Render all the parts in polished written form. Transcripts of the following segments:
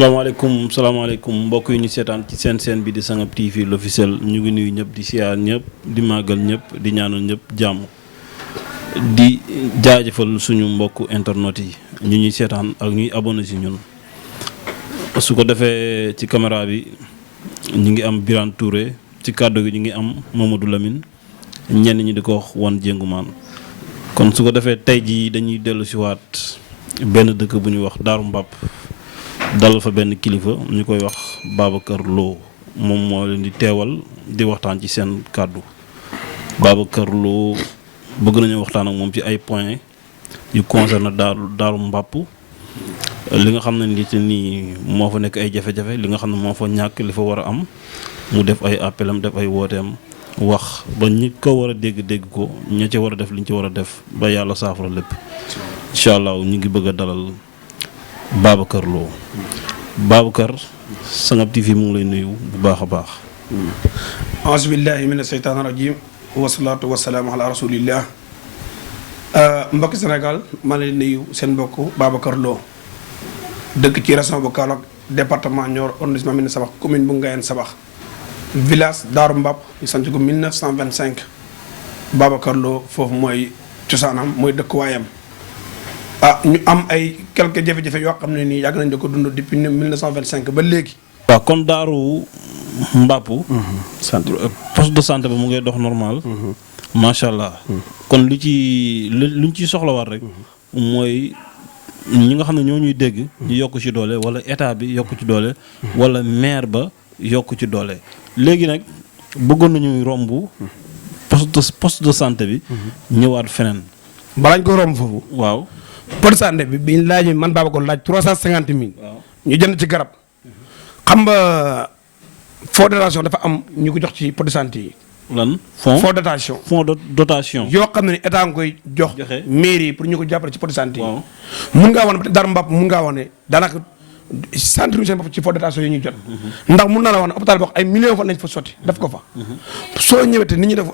salaamaaleykum mbokk yi ñu seetaan ci seen bi di Sangap TV l'officiel ñu ngi nuyu ñëpp di siyaar ñëpp di màggal ñëpp di ñaanal ñëpp jàmm di jaajëfal suñu mbokk internet yi ñu ñuy seetaan ak ñuy abonné si ñun su ko defee ci caméra bi ñu ngi am Birane Touré ci kàddu gi ñu ngi am Mamadou Lamine ñenn ñi di ko wax Wan Jéngumaan kon su ko defee tey jii dañuy dellu si waat benn dëkk bu ñuy wax Daaru Mbàpp dalal fa benn kilifa ñu koy wax Babacar Lo moom moo leen di teewal di waxtaan ci seen kàddu Babacar Lo bëgg nañu waxtaan ak moom ci ay points yu concerne Daaru Mbàpp li nga xam ne nii moo fa nekk ay jafe-jafe li nga xam ne moo fa ñàkk li fa war a am mu def ay appelam def ay wooteem wax ba ñi ko war a dégg ko ña ci war a def li ñu ci war a def ba yàlla saafara lépp incha allah ñu ngi bëgg a dalal Babacar Lo Babacar Sangap TV mu ngi lay nuyu bu baax a baax. auzu billahi mina sheytaani rajim wasalaatu wasalaamu ala rasulillah mbokki Sénégal maa ngi lay nuyu seen mbokk Babacar Lo dëkk ci région bu Kaolack département Nioro arrondissement Médina Sabakh commune bu Ngayène Sabakh village Daaru Mbàpp ñu sant ko 1925 Babacar Lo foofu mooy cosaanam mooy dëkkuwaayam. ñu am ay quelques jafe-jafe yoo xam ne nii yàgg nañ da ko dund depuis 1925 ba léegi. waaw kon Daaru Mbàpp. poste de santé ba mu ngay dox normal. macha allah. kon luñ ciy soxlawaat rek. mooy ñi nga xam ne ñoo ñuy dégg. ñu yokk ci doole wala état bi yokk ci doole. wala maire ba yokk ci doole. léegi nag bëggoon nañu romb. poste de santé bi. ñëwaat feneen. balaañ ko romb foofu. waaw. poste de santé bi biñ laaj man Babacar laaj 350 000. ñu jënd ci garab. xam nga fondation dafa am ñu ko jox ci poste de santé yi. lan fonds dotation. fonds de dotation. yoo xam ne état nga koy jox. mairie pour ñu ko jàppale ci poste de santé yi. waaw mun ngaa wax ne Daaru Mbàpp mun ngaa wax ne daanaka centre seen bopp ci fonds de dotation yi ñuy jot. ndax mun naa la wax ne hôpital bi wax ay millions fa lañ fa sotti def ko fa. soo ñëwee te nit ñi def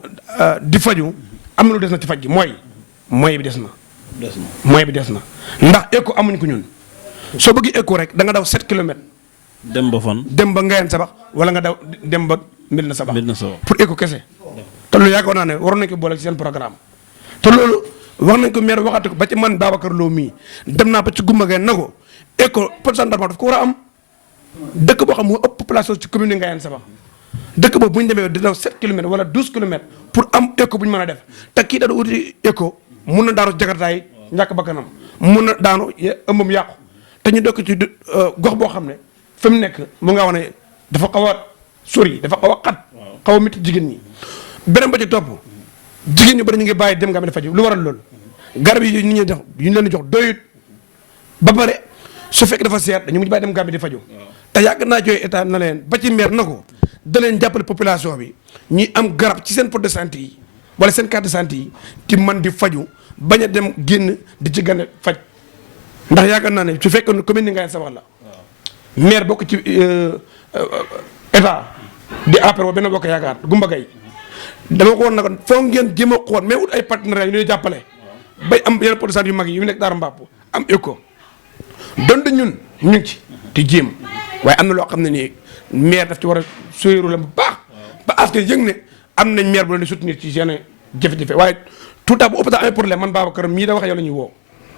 di faju am na lu des na ci faj gi mooy bi des na. mooy bi des na ndax écho amuñ ko ñun soo bëgg écho rek da nga daw 7 kilomètres. dem ba fan. dem ba Ngayène Sabakh wala nga daw dem ba Médina Sabakh pour écho kese. te loolu yaakaar naa ne waroon nañ ko boole ci seen programme. te loolu wax nañ ko maire waxati ko ba ci man Babacar Lo mii dem naa ba ci Gumba Ngayène na ko écho pourcentage daf ko war a am dëkk boo xam moo ëpp population ci commune Ngayène Sabakh dëkk boobu bu ñu demee di daw 7 kilomètres wala 12 kilomètres pour am écho bu ñu mën a def te kii da uti écho. mun na daanu jakartaay ñàkk bakkanam mun na daanu ëmbam yàqu te ñu dëkk ci gox boo xam ne fi mu nekk mu nga wax ne dafa xaw a sori dafa xaw a xat xaw a métti jigéen ñi beneen ba ci topp jigéen ñu bari ñu ngi bàyyi dem nga am ne faju lu waral loolu garab yi nit ñi def yu ñu leen di jox doyut ba pare su fekk dafa seet dañu mujj bàyyi dem garab yi di faju te yàgg naa jooy état na leen ba ci maire na ko da leen jàppale population bi ñuy am garab ci seen poste de santé yi wala seen carte de santé yi ci man di faju bañ a dem génn di ci gane faj ndax yaakaar naa ne su fekkee ne commune ni Ngayène Sabakh la maire bokk ci état di APR benn bokk yaakaar Gumba Gaye dama ko woon na ko foog ngeen jéem a xool mais wut ay partenaires yu ñuy jàppale bay am yenn poste de santé yu mag yi yu nekk Daaru Mbàpp am écho donte ñun ñu ngi ci di jéem waaye am na loo xam ne nii maire daf ci war a sóoru la bu baax ba askan yëg ne am nañ maire bu leen di soutenir ci seen jafe-jafe waaye tout à bu hôpital amee problème man Babacar mii da wax yow la ñuy woo.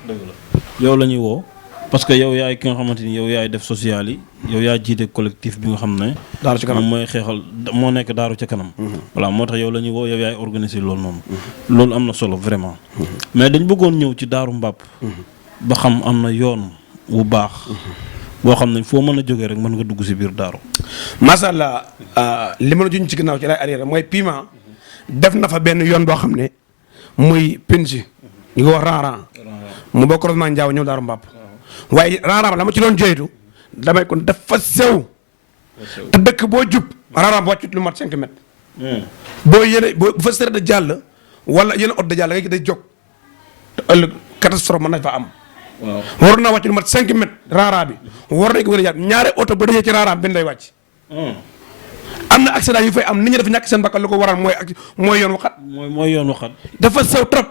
dëgg la yow la ñuy woo parce que yow yaay ki nga xamante ni yow yaay def social yi yow yaa jiite collectif bi nga xam ne. Daaru ci kanam moom mooy xeexal moo nekk Daaru ca kanam. voilà moo tax yow la ñuy woo yow yaay organiser loolu noonu. loolu am na solo vraiment. mais dañ bëggoon ñëw ci Daaru Mbàpp. ba xam am na yoon wu baax. boo xam ne foo mën a jógee rek mën nga dugg si biir Daaru. macha allah li ma la juñ ci ginnaaw ci lay arrière mooy Pima def na fa benn yoon boo xam ne. muy pensi ñu ko wax ran mu bokk Rosman Ndiaw ñëw Daaru Mbàpp waaye ran la ma ci doon joytu damay kon dafa sew te dëkk boo jub ran bu wàccut lu mat 5 mètres boo yéene bu fa sere da jàll wala yéen ot da jàll nga day jóg te ëllëg catastrophe mën na fa am waroon naa wàcc lu mat 5 mètres ran bi war nañ ko gën a jàpp ñaari oto ba dajee ci ran benn day wàcc am na accident yu fay am nit ñi dafa ñàkk seen bakkan lu ko waral mooy yoon waxat mooy yoon waxat dafa sew trop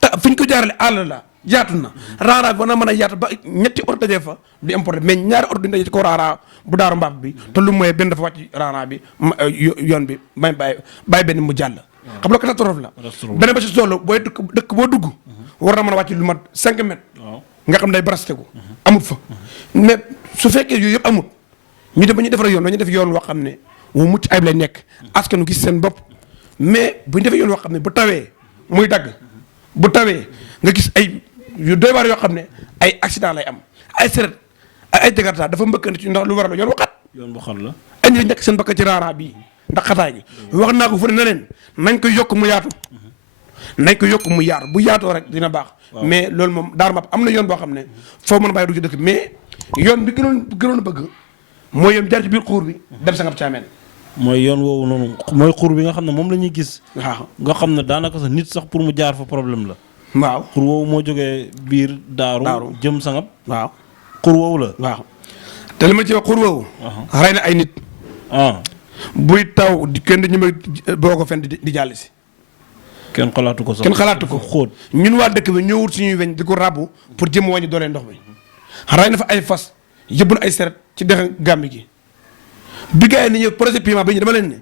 te fi ñu ko jaarale àll la yaatu na raaraa bi war na mën a yaatu ba ñetti oto dajee fa du importé mais ñaari oto duñ dajee ci kaw raaraa bu daaru mbapp bi te lu mooy benn dafa wàcc raaraa bi yoon bi may bàyyi benn mu jàll xam nga catastrophe la beneen ba si solo booy dëkk boo dugg war na mën a wàcc lu mat 5 mètres nga xam day barasté ko amut fa mais su fekkee yooyu yëpp amut ñu dem ba ñu defar yoon dañuy def yoon woo xam ne wu mucc ayib lay nekk askanu gis seen bopp mais bu ñu defee yoon woo xam ne bu tawee muy dagg bu tawee nga gis ay yu doy waar yoo xam ne ay accident lay am ay seret ay jakarta dafa mbëkkante ci ndax lu waral yoon waxat yoon bu xat la ay nit nekk seen bakkan ci raaraa bii ndax xataay gi wax naa ko fu ne na leen nañ ko yokk mu yaatu nañ ko yokk mu yaatu bu yaatoo rek dina baax mais loolu moom Darou Mbapp am na yoon boo xam ne foo mën a bàyyi du ci dëkk mais yoon bi gënoon bëgg mooy yoon jaar ci biir xuur bi dem Sangab Thiamène mooy yoon woowu noonu mooy xuur bi nga xam ne moom la ñuy gis waaw nga xam ne daanaka sax nit sax pour mu jaar fa problème la waaw xuur woowu moo jógee biir daaru jëm Sangab waaw xuur woowu la waaw te li ma ci wax xuur woowu rey na ay nit buy taw kenn di ñu ma boo ko fen di jàll si kenn xalaatu ko sax kenn xalaatu ko xóot ñun waa dëkk bi ñëwut suñuy weñ di ko ràbbu pour jëm wàññi doolee ndox mi rey na fa ay fas yëbb na ay seret ci dex Gàmbi gi bi gars yi ni ñëw projet piment bi ñu dama leen ne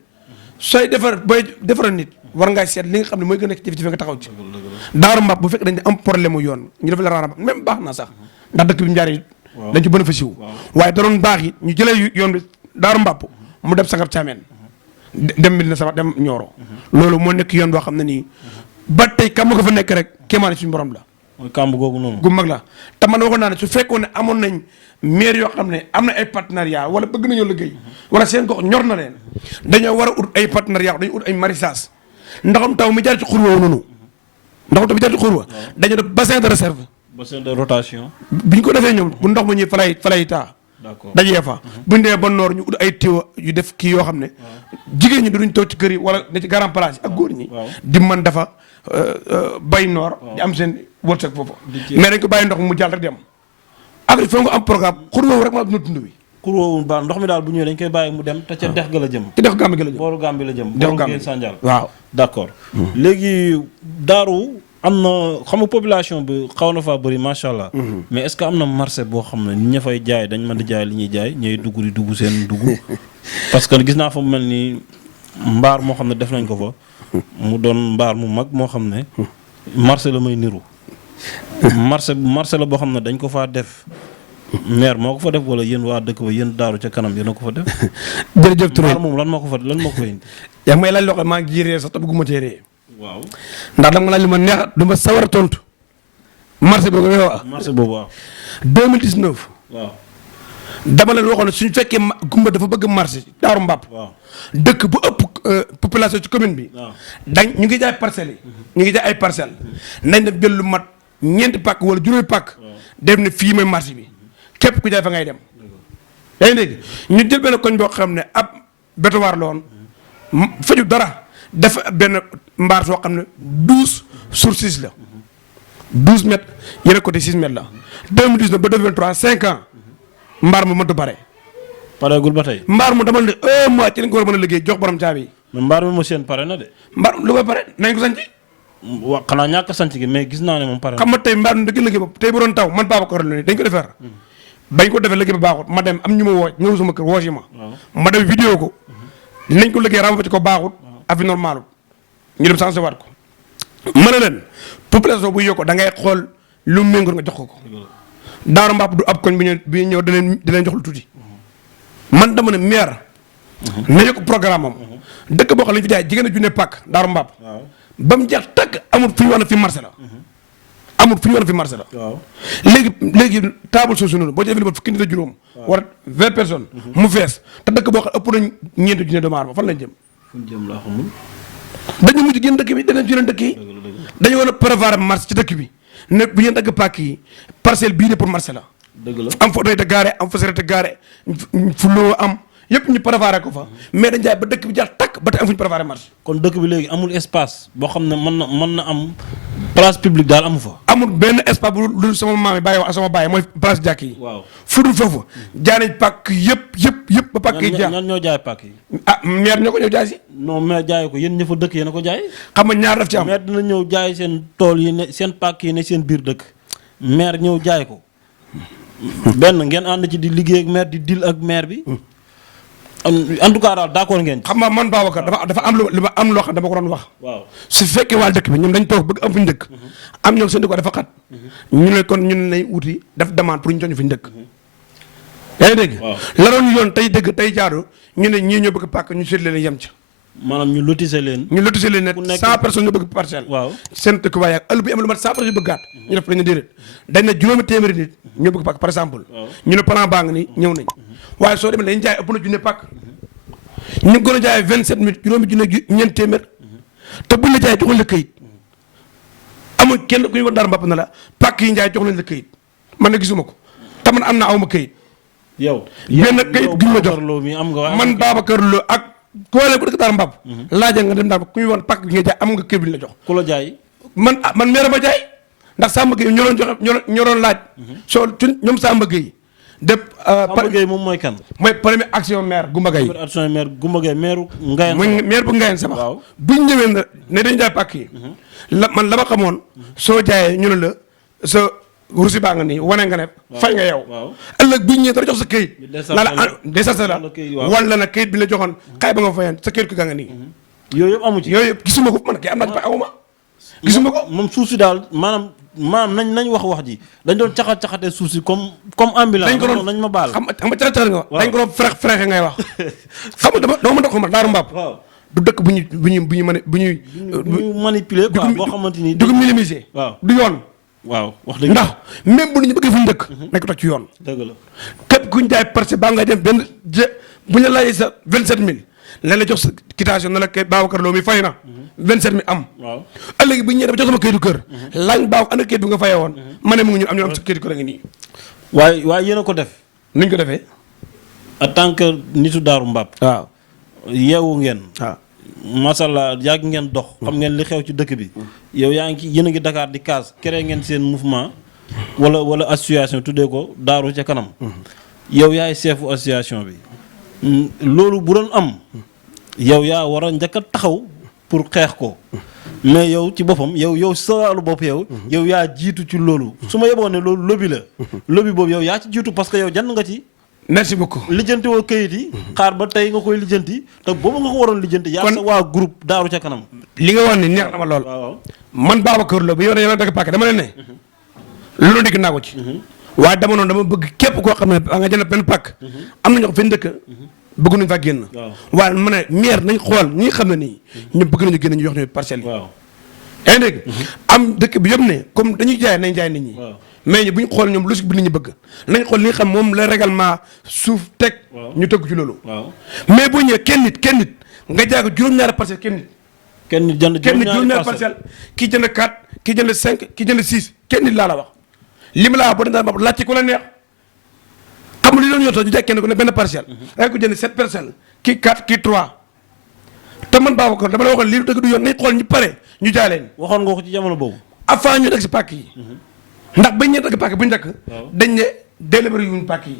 sooy booy defaral nit war ngaa seet li nga xam ne mooy gën a nekk jafe-jafe nga taxaw ci Daaru Mbapp bu fekk dañ am problème mu yoon ñu def la raana même baax na sax ndax dëkk bi njaar yi dañ ci bénéfice wu waaye da doon baax it ñu jëlee yoon bi Daaru Mbapp mu dem Sangab Thiamène dem mbir na sama dem Nioro loolu moo nekk yoon boo xam ne nii ba tey kam ko fa nekk rek kéemaane suñu borom la mooy kàmb googu noonu gu mag la te man waxoon naa ne su fekkoon ne amoon nañ maire yoo xam ne am na ay partenariat wala bëgg nañoo liggéey wala seen gox ñor na leen dañoo war a ut ay partenariat dañu ut ay maraîchage ndaxam taw mi jaar ci xur woowu noonu ndaxam taw mi jaar ci xur wa dañoo def bassin de réserve bassin de rotation bi ñu ko defee ñoom bu ndox ma ñuy falay taa dajee fa bu ñu demee ba noor ñu ut ay tiwa yu def kii yoo xam ne jigéen ñi duñ toog ci kër yi wala ne ci grand place yi ak góor ñi di man dafa bay noor di am seen wërsëg foofu mais dañ ko bàyyi ndox mu jàll rek di am ak foo nga am programme xur woowu rek ma duna tund bi xur woowu ba ndox mi daal bu ñëwee dañ koy bàyyi mu dem te ca dex ga la jëm ci dex Gàmbi gi la jëm booru Gàmbi la jëm dex booru Gàmbi Ngeen Sandial waaw d'accord léegi daaru am na xam nga population bi xaw na faa bëri macha allah. mais est-ce que am na marché boo xam ne ña fay jaay dañ mën di jaay li ñuy jaay ñooy dugg di dugg seen dugg parce que gis naa fa mu mel ni mbaar moo xam ne def nañ ko fa mu doon mbaar mu mag moo xam ne marché la may niru marché la boo xam ne dañ ko faa def maire moo ko fa def wala yéen waa dëkk ba yéen daaru ca kanam yéen a ko fa def. jërëjëf Touré mbaar moom lan moo ko fa indi. yaa ngi may laaj loo xam maa ngi jiiree sax te bëgguma cee ree waaw ndax dama laaj lu ma neex du ma sawar a tontu marché boobu nga wax. marché boobu waaw. 2019. waaw dama leen waxoon ne suñu fekkee Gumba dafa bëgg marché Daaru Mbapp. waaw dëkk bu ëpp population ci commune bi. waaw dañ ñu ngi jaay parcelles yi. ñu ngi jaay ay parcelles. nañ def jël lu mat ñeenti pàkk wala juróomi pàkk. def ne fii mooy marché bi képp ku jaay fa ngay dem. yaa ngi dégg ñu jël benn koñ boo xam ne ab bétuwaar la woon faju dara def benn mbaar soo xam ne 12 sur 6 la 12 mètres yeneen côté 6 mètres la 2019 ba 2023 5 ans mbaar mu mënta bare. pareegul ba tey. mbaar mu dama ne 1 mois ci lañ ko war a mën a liggéey jox borom caabi yi. mais mbaar mi ma seen pare na de. mbaar lu koy pare nañ ko sanc. wa xanaa ñàkk a sanc gi mais gis naa ne moom pare na. xam nga tey mbaar mi dëgg liggéey ba tey bu doon taw man Babacar la dañ ko defar. bañ ko defee liggéey ba baaxut ma dem am ñu ma woo ñëw sama kër woo si ma. ma dem vidéo ko. nañ ko liggéey ràmm ci ko baaxut affaire normalu ñu dem changé waat ko. mën na leen population bu yokk da ngay xool lu méngóo nga jox ko. Daaru Mbapp du ab koñ bi ñëw da leen jox lu tuuti. man dama ne maire. na yokk programme am. dëkk boo xam ne li ñu fi jaay jigéen a junne pàkk Daaru Mbapp. ba mu jeex tàkk amul fu ñu wax ne fi marché la. amul fu ñu wax ne fi marché la. léegi table soosu noonu boo ci defee ba fukki nit a juróom. war 20 personnes. mu fees te dëkk boo xam ëpp nañ ñeenti junne doomu aadama fan lañ jëm. fu ñu jëm laa xamul. dañu mujj génn dëkk bi danañ ci yeneen dëkk yi. dañu war a préparer marché ci dëkk bi ne bu ñu dagg pàkk yi parcelle bii de pour marché la. dëgg la am fa oto yi te gaare am fa sareet te gaare fu loo am yëpp ñu préparé ko fa mais dañ jaay ba dëkk bi jaar takk ba te am fu ñu préparé marché. kon dëkk bi léegi amul espace boo xam ne mën na am place publique daal amu fa. amul benn espace bu lu sama maam yi bàyyi wax ak sama bàyyi mooy place jàkk yi. waaw fu dul foofu jaay nañ pàkk yëpp ba pàkk yi jaar. ñan ñoo jaay pàkk yi. ah maire ñoo ko ñëw jaay si. non mais jaay ko yéen ña fa dëkk yéen a ko jaay. xam nga ñaar daf ci am. maire dina ñëw jaay seen tool yi ne seen pàkk yi ne seen biir dëkk. maire ñëw jaay ko benn ngeen ànd ci di liggéey ak maire di deal ak maire bi en tout cas daal d'accord ngeen xam nga man Babacar dafa am lu ma am loo xam dama ko doon wax. waaw su fekkee waa dëkk bi ñoom dañ toog bëgg am fu ñu dëkk. am ñoom seen dëkk dafa xat. ñu ne kon ñun nañ wuti def demande pour ñu jox ñu fi ñu dëkk. yaa ngi dégg. la doon yoon tey dëgg tey jaadu ñu ne ñii ñoo bëgg pàkk ñu seet leen yem ci. maanaam ñu lotissé leen. ñu lotissé leen ne 100 personnes ñu bëgg parcelle. waaw seen dëkk waaye ak ëllëg bi am lu mat 100 personnes yu bëggaat. ñu def dañu déedéet dañ ne juróomi téeméeri nit ñoo bëgg pàkk par exemple. ñu ne plan baa ngi ni ñëw nañ. waaye soo demee dañu jaay ëpp na junne pàkk. ñu ngi gën a jaayee 27000 juróomi junne ñeent téeméer te buñ la jaayee joxuñ la këyit amul kenn ku ñu war Daaru Mbàpp na la pàkk yi njaay jox nañ la këyit man na gisuma ko te man am na awma këyit. yow benn këyit gi ñu ma jox man Babacar Lo ak ku wàllu ku dëkk Daaru Mbàpp laajal nga dem daal ku ñu woon pàkk bi nga jaay am nga këyit bi ñu la jox. ku la jaay. man meera ma jaay ndax Samba Gueye ñoo doon joxe ñoo doon laaj. soo ñoom Samba Gueye. Samba Gueye moom mooy kan. mooy premier action maire Goumba Gueye. premier action maire Goumba Gueye maire Ngayen. mooy maire bu Ngayen Sabax. waaw bu ñu ñëwee ne dañu jaay pàkk yi. la ma xamoon soo jaayee ñu ne la sa rusi baa nga nii wane nga ne. fay nga yow. ëllëg bu ñu ñëwee dara jox sa këyit. desarse la wala na këyit bi la joxoon xay ba nga fayeen sa këyit ko gaa nga nii. yooyu yëpp amu ci. yooyu yëpp gisuma ko man kay am naa ci pa awuma gisuma ko moom suuf si daal maanaam nañ wax ji dañ doon caxatee suuf si comme ambulance. dañ ko doon nañ ma baal xam nga caxat nga wax. dañ ko doon frexe ngay wax. xam nga dama mën a ko ma Daaru Mbàpp. du dëkk bu ñuy manipuler quoi boo xamante ni. du ko minimiser. waaw du yoon. waaw wax dëgg ndax même bu nit ñi bëggee fu ñu dëkk. nañ ko toj ci yoon. dëgg la képp ku ñu jaay parce baa ngay dem benn bu ñu la laajee sa 27000 lañ la jox sa quitation na la kay Babacar Lo mi fay na. 27000 am. waaw ëllëg bu ñu ñëwee dafa jox sama këyitu kër. laaj baaw ana këyit bi nga fayee woon. ma ne mu ngi ñu am ñu am sa këyitu kër a ngi nii. waaye yéen a ko def. nuñ ko defee. en tant que nitu Daaru Mbàpp. waaw yeewu ngeen. waaw masalla yàgg ngeen dox. xam ngeen li xew ci dëkk bi. yow yaa ngi yéen a ngi Dakar di kaas créé ngeen seen mouvement. wala association tuddee ko Daaru ca kanam. yow yaay chefu association bi. loolu bu doon am. yow yaa war a njëkk a taxaw pour xeex ko. mais yow ci boppam yow sa wàllu bopp yow yaa jiitu ci loolu. su ma yeboon ne loolu lobby la. lobby boobu yow yaa ci jiitu parce que yow jand nga ci. merci beaucoup lijjanti woo kayit yi. xaar ba tey nga koy lijjanti te boobu nga ko waroon lijjanti. yaa sa waa groupe Daaru ca kanam. li nga wax ni neex na ma lool. man Babacar Lo bi yow dañoo dëkk pàkk dama leen ne. loolu dégg naa ko ci. waaye dama noonu dama bëgg képp koo xam ne nga jënd benn pàkk. am na ñoo xam dëkk. bëgg nañu fa génn. waaye ma ne maire nañ xool ñi xam ne nii. ñu bëgg nañu génn ñu jox ñu parcelles yi. yaa ngi dégg am dëkk bi yëpp ne comme dañuy jaay nañ jaay nit ñi. mais ñu bu ñu xool ñoom logique bi nit ñi bëgg nañ xool li nga xam moom la règlement suuf teg. ñu tëgg ci loolu. mais boo ñëwee kenn nit nga jaay ko juróom-ñaari parcelle kenn nit. kenn nit jënd juróom-ñaari parcelle kii jënd 4 kii jënd 5 kii jënd 6 kenn nit laa la wax li ma la wax boo demee daal laajte ku la neex. xam nga li doon yootoo ñu jaay kenn ku ne benn parcelle. da ko jënd 7 parcelles kii 4 kii 3 te man Babacar dama la waxoon lii dëgg du yoon nañ xool ñu pare ñu jaay leen. waxoon nga ko ci jamono boobu. avant ñu dëkk si pàkk yi. ndax bañ ñee dëkk pàkk bu ñu dëkk. dañ ne délibéré yuñ pàkk yi.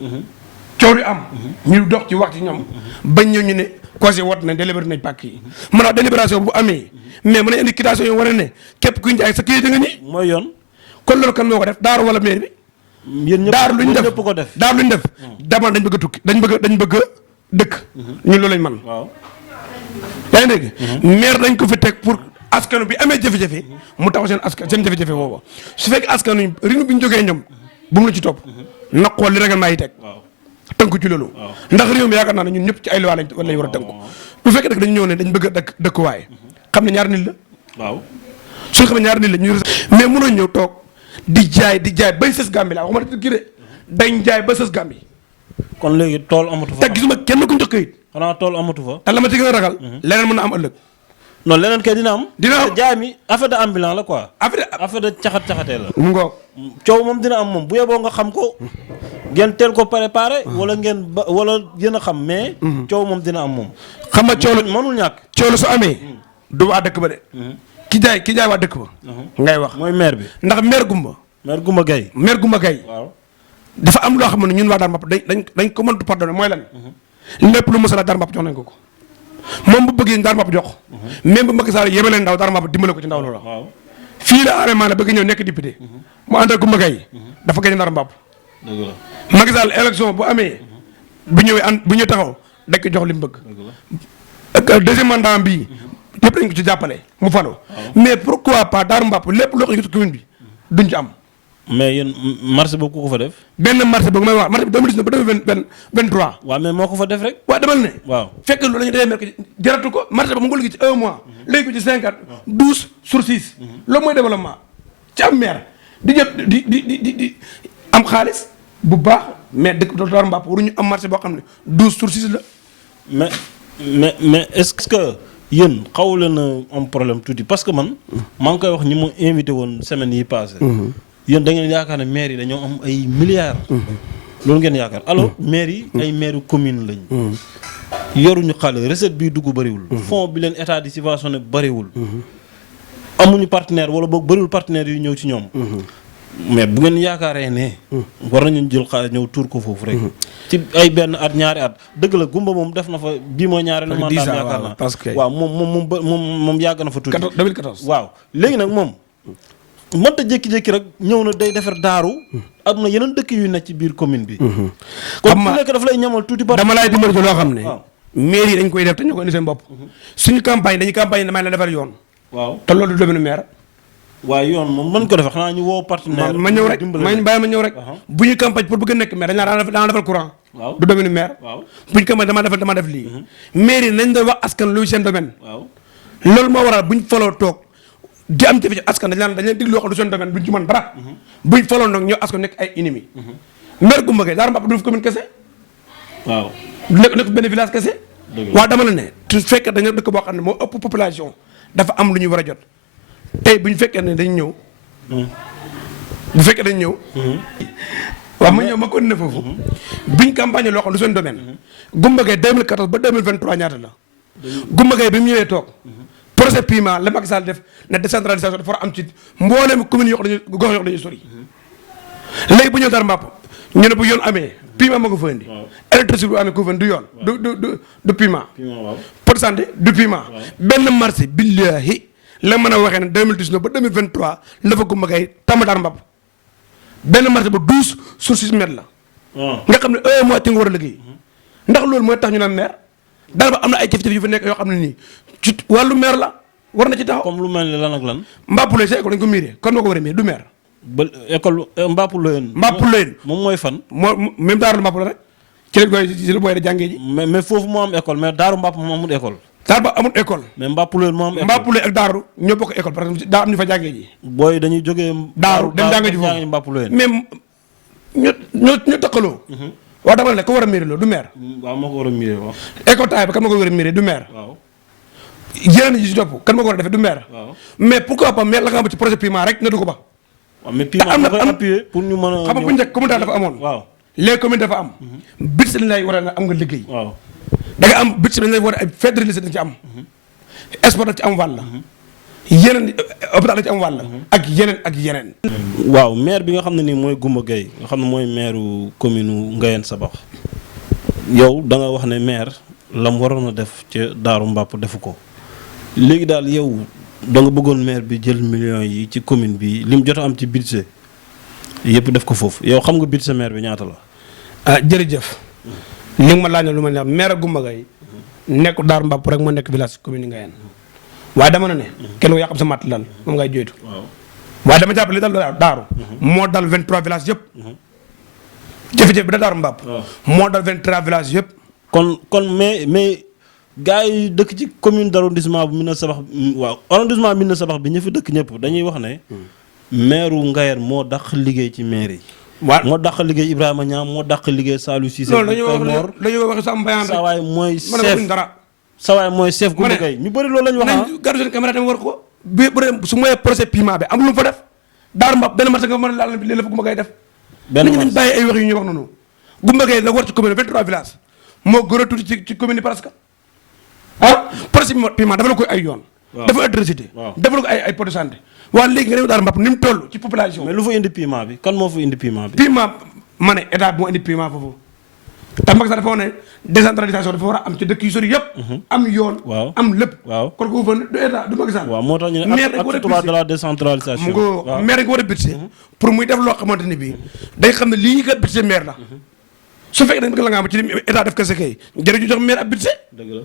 coow li am. ñu dox ci wax ci ñoom. bañ ñëw ñu ne cause wot na délibéré nañ pàkk yi. maanaam délibération bu amee mais mën nañ indi quitation yi wane ne képp kuy jaay sa këyit nga nii. mooy yoon. kon loolu kan moo ko def Daaru wala maire bi. yéen ñëpp Daaru lu ñu def ko def. Daaru lu ñu def damal dañ bëgg a tukki dañ bëgg a dëkk. ñun loolu lañ man yaa ngi dégg. maire dañ ko fi teg pour askanu bi amee jafe-jafe mu taxaw seen jafe-jafe boobu su fekkee askanu réew bi ñu jógee ñoom bu mu la ci topp na xool li règlement yi teg tënku ci loolu. ndax réew mi yaakaar naa ne ñun ñëpp ci ay loi lañ war a tënku bu fekkee nag dañu ñëw ne dañ bëgg a dëkkuwaay xam ne ñaari nit la. waaw suñu xam ne ñaari nit la ñuy mais mënoo ñëw toog di jaay bay sës Gàmbi laa waxuma ne kii de dañ jaay ba sës Gàmbi. kon léegi tool amatu fa. te gisuma kenn ku ñu jox kayit. xanaa tool amatu fa. te la ma ci gën a ragal. leneen mën na am ëllëg. non leneen kay dina am. dina am jaay mi affaire de ambulant la quoi. affaire de caxatee la. mu ngoog coow moom dina am moom bu yeboo nga xam ko. ngeen teel ko préparé. wala wala gën a xam mais. coow moom dina am moom. xam nga coow la mënul ñàkk. coow la su amee. du waa dëkk ba de. ki jaay waa dëkk ba. ngay wax mooy maire bi. ndax maire Goumba. maire Goumba Gueye. maire Goumba Gueye. waaw dafa am loo xam ne ñun waa Daaru Mbàpp dañ ko mëntu pardonné mooy lan. lépp lu mosala Daaru Mbàpp jox nañ ko. moom bu bëggee Daaru Mbàpp jox. même bu Macky Sall yebalee ndaw Daaru Mbàpp dimbale ko ci ndaw loola. fii la arrêtement la bëgg ñëw nekk député. mu ànd ak Coumba Gaye dafa gañ Ndar Mbàpp. dëgg la Macky Sall élection bu amee bu ñëwee taxaw dañ ko jox li mu bëgg. ak deuxième mandat bii yëpp dañ ko ci jàppale mu falu. mais pourquoi pas Daaru Mbàpp lépp loo xam ne commune bi duñ ci am. mais yéen marché boobu ku ko fa def. benn marché boobu may wax marché bi 2019 ba 2023. waaw mais moo ko fa def rek. waaw demal ne. waaw fekk loolu la ñu demee merk jaratu ko marché ba mu ngi ko liggéey ci 1 mois. léegi ko ci 5 at 12 sur 6. loolu mooy développement ci am maire di jël di am xaalis bu baax mais dëkk bi Daaru Mbàpp waruñu am marché boo xam ne 12 sur 6 la. mais est-ce que yéen xaw leen a am problème tuuti parce que man maa ngi koy wax ñi ma invité woon semaine yi passé yéen da ngeen yaakaar ne maire yi dañoo am ay milliards. loolu ngeen yaakaar alors maire yi ay maire commune lañ. yoruñu xaalis recette bi dugg bëriwul. fonds bi leen état di subventionné bëriwul. amuñu partenaire wala boog bëriwul partenaires yu ñëw ci ñoom. mais bu ngeen yaakaaree ne. war nañu jël xaalis ñëw tuur ko foofu rek. ci ay benn at ñaari at dëgg la gumba moom def na fa bii mooy ñaareelu mandat yaakaar naa parce que waaw moom yàgg na fa tuuti. 2014 waaw léegi nag moom. mënta jékki-jékki rek ñëw na day defar daaru. am na yeneen dëkk yu nekk ci biir commune bi. kon ku nekk daf lay ñamal tuuti. dama lay dimbali ci loo xam ne. maire yi dañ koy def te ñu ko indi seen bopp. suñu campagne dañuy campagne damay la defar yoon. waaw te loolu du domaine maire. waaye yoon moom mën ko defee xanaa ñu woo partenaire. ma ñëw rek ma ñëw rek. bu ñu campagne pour bëgg a nekk maire dañu naan daan defal courant. waaw du domaine maire. waaw bu ñu campagne dama def lii. maire yi nañ doon wax askan luy seen domaine. waaw loolu moo waral buñ faloo toog di am jafe-jafe askan dañ leen diglu loo xam du seen domaine duñ ci mën dara. buñ faloo nag ñoo askan nekk ay ennemis. maire Coumba Gaye Daaru Mbàpp du fi commune kese. waaw nekk benn village kese. waaw dama la ne su fekkee dañoo dëkk boo xam ne moo ëpp population dafa am lu ñu war a jot tey bu ñu fekkee ne dañ ñëw. bu fekkee dañ ñëw. waaw ma ñëw ma ko ne foofu. biñ campagne loo xam du seen domaine. Coumba Gaye 2014 ba 2023 ñaata la. Coumba Gaye bi mu ñëwee toog. projet PIMA la Macky Sall def ne décentralisation dafa war a am ci mbooleem commune yoo xam ne gox yoo xam dañuy sori. léegi bu ñëw Daaru Mbàpp ñu ne bu yoon amee PIMA moo ko fa indi. électricité bu amee ko fa indi du yoon. du PIMA. pour santé du PIMA. benn marché billahi la mën a waxee ne 2019 ba 2023 la fa Coumba Gaye tàmm Daaru Mbàpp benn marché ba 12 sur 6 mètres la. nga xam ne un mois ci nga war a liggéey. ndax loolu mooy tax ñu naan maire daal ba am na ay jafe-jafe yu fa nekk yoo xam ne nii ci wàllu maire la war na ci taxaw. comme lu mel ni lan ak lan. Mbàpp sa école dañ ko miiree kon moo ko war a miir du maire. ba école Mbàpp Loyeen. Mbàpp Loyeen moom mooy fan. moo même Daaru Mbàpp la rek ci la booy da jàngee ji. mais foofu moo am école mais Daaru Mbàpp moom amul école. Daaru Mbàpp amul école. mais Mbàpp Loyeen moo am école. Mbàpp Loyeen ak Daaru ñoo bokk école parce que daa am ñu fa jàngee ji. booy dañuy jógee. Daaru dem jàngee ji foofu Mbàpp Loyeen. mais ñu taqaloo. waaw dama ne ko war a miiree loolu du maire. waaw moo ko war a miiree waaw. école taay ba kan ma ko war a miiree du maire. waaw. yeneen yi ci topp kan ma ko war a defee du maire. waaw mais pourquoi pas maire la nga xam ci projet PIMA rek nga du ko ba. waaw mais PIMA da koy appuyer pour ñu mën a. xam nga bu njëkk commune dafa amoon. waaw les communes dafa am. bit si lañ lay war a am nga liggéey. waaw da nga am bit si lañ lay war a ay fédéralisé dañ ci am. sport dañ ci am wàll. yeneen hôpital dañ ci am wàll. ak yeneen. waaw maire bi nga xam ne nii mooy Coumba Gaye nga xam ne mooy maire commune Ngayène Sabax yow da nga wax ne maire la mu waroon a def ca Daaru Mbàpp defu ko léegi daal yow da nga bëggoon maire bi jël millions yi ci commune bi lim jot a am ci budget yëpp def ko foofu yow xam nga budget maire bi ñaata la. ah jërëjëf. li nga ma laaj lu ma ne maire Coumba Gaye nekk Daaru Mbàpp rek moo nekk village commune Ngayène waaye dama ne kenn ko yàqam sa matt lal moom ngay joytu. waaye dama jàpp li dal daaru moo dal 23 villages yëpp. jafe-jafe bi da Daaru Mbàpp moo dal 23 villages yëpp. kon mais gars yi dëkk ci commune d' arrondissement bu Médina Sabax waaw arrondissement Médina Sabax bi ñu fi dëkk ñëpp dañuy wax ne. maire Ngayène moo dàq liggéey ci maire yi. waaw moo dàq liggéey Ibrahima Niang moo dàq liggéey Saliou Cissé. loolu dañoo wax Samba Mbayaan rek. saa waay mooy chef mën dara. sawaay mooy chef Coumba Gaye ñu bëri loolu la ñu wax nañ gàddu seen caméra tamit war ko bu su mooy projet PIMA bi am lu mu fa def Daaru Mbàpp benn marché nga mën a laal li la fa Coumba Gaye def nañ nañ bàyyi ay wax yu ñuy wax noonu Coumba Gaye la war ci commune 23 villages moo gën a tuuti ci commune yi presque projet PIMA dafa la koy ay yoon dafa électricité dafa la ko ay poste de santé waaye léegi nga réew Daaru Mbàpp ni mu toll ci population mais lu fa indi PIMA bi kan moo fa indi PIMA bi PIMA ma ne état bi moo indi PIMA foofu te Macky Sall dafa wax ne décentralisation dafa war a am ci dëkk yu sori yëpp. am yoon. waaw am lépp. waaw kon ku fa du état du Macky Sall. waaw moo tax ñu ne acte 3 de la décentralisation. waaw maire dañ ko war a budget pour muy def loo xamante ni bii day xam ne lii kat budget maire la su fekkee dañ bëgg la nga xam ci li état def kese kay jërëjëf jox maire ab budget. dëgg la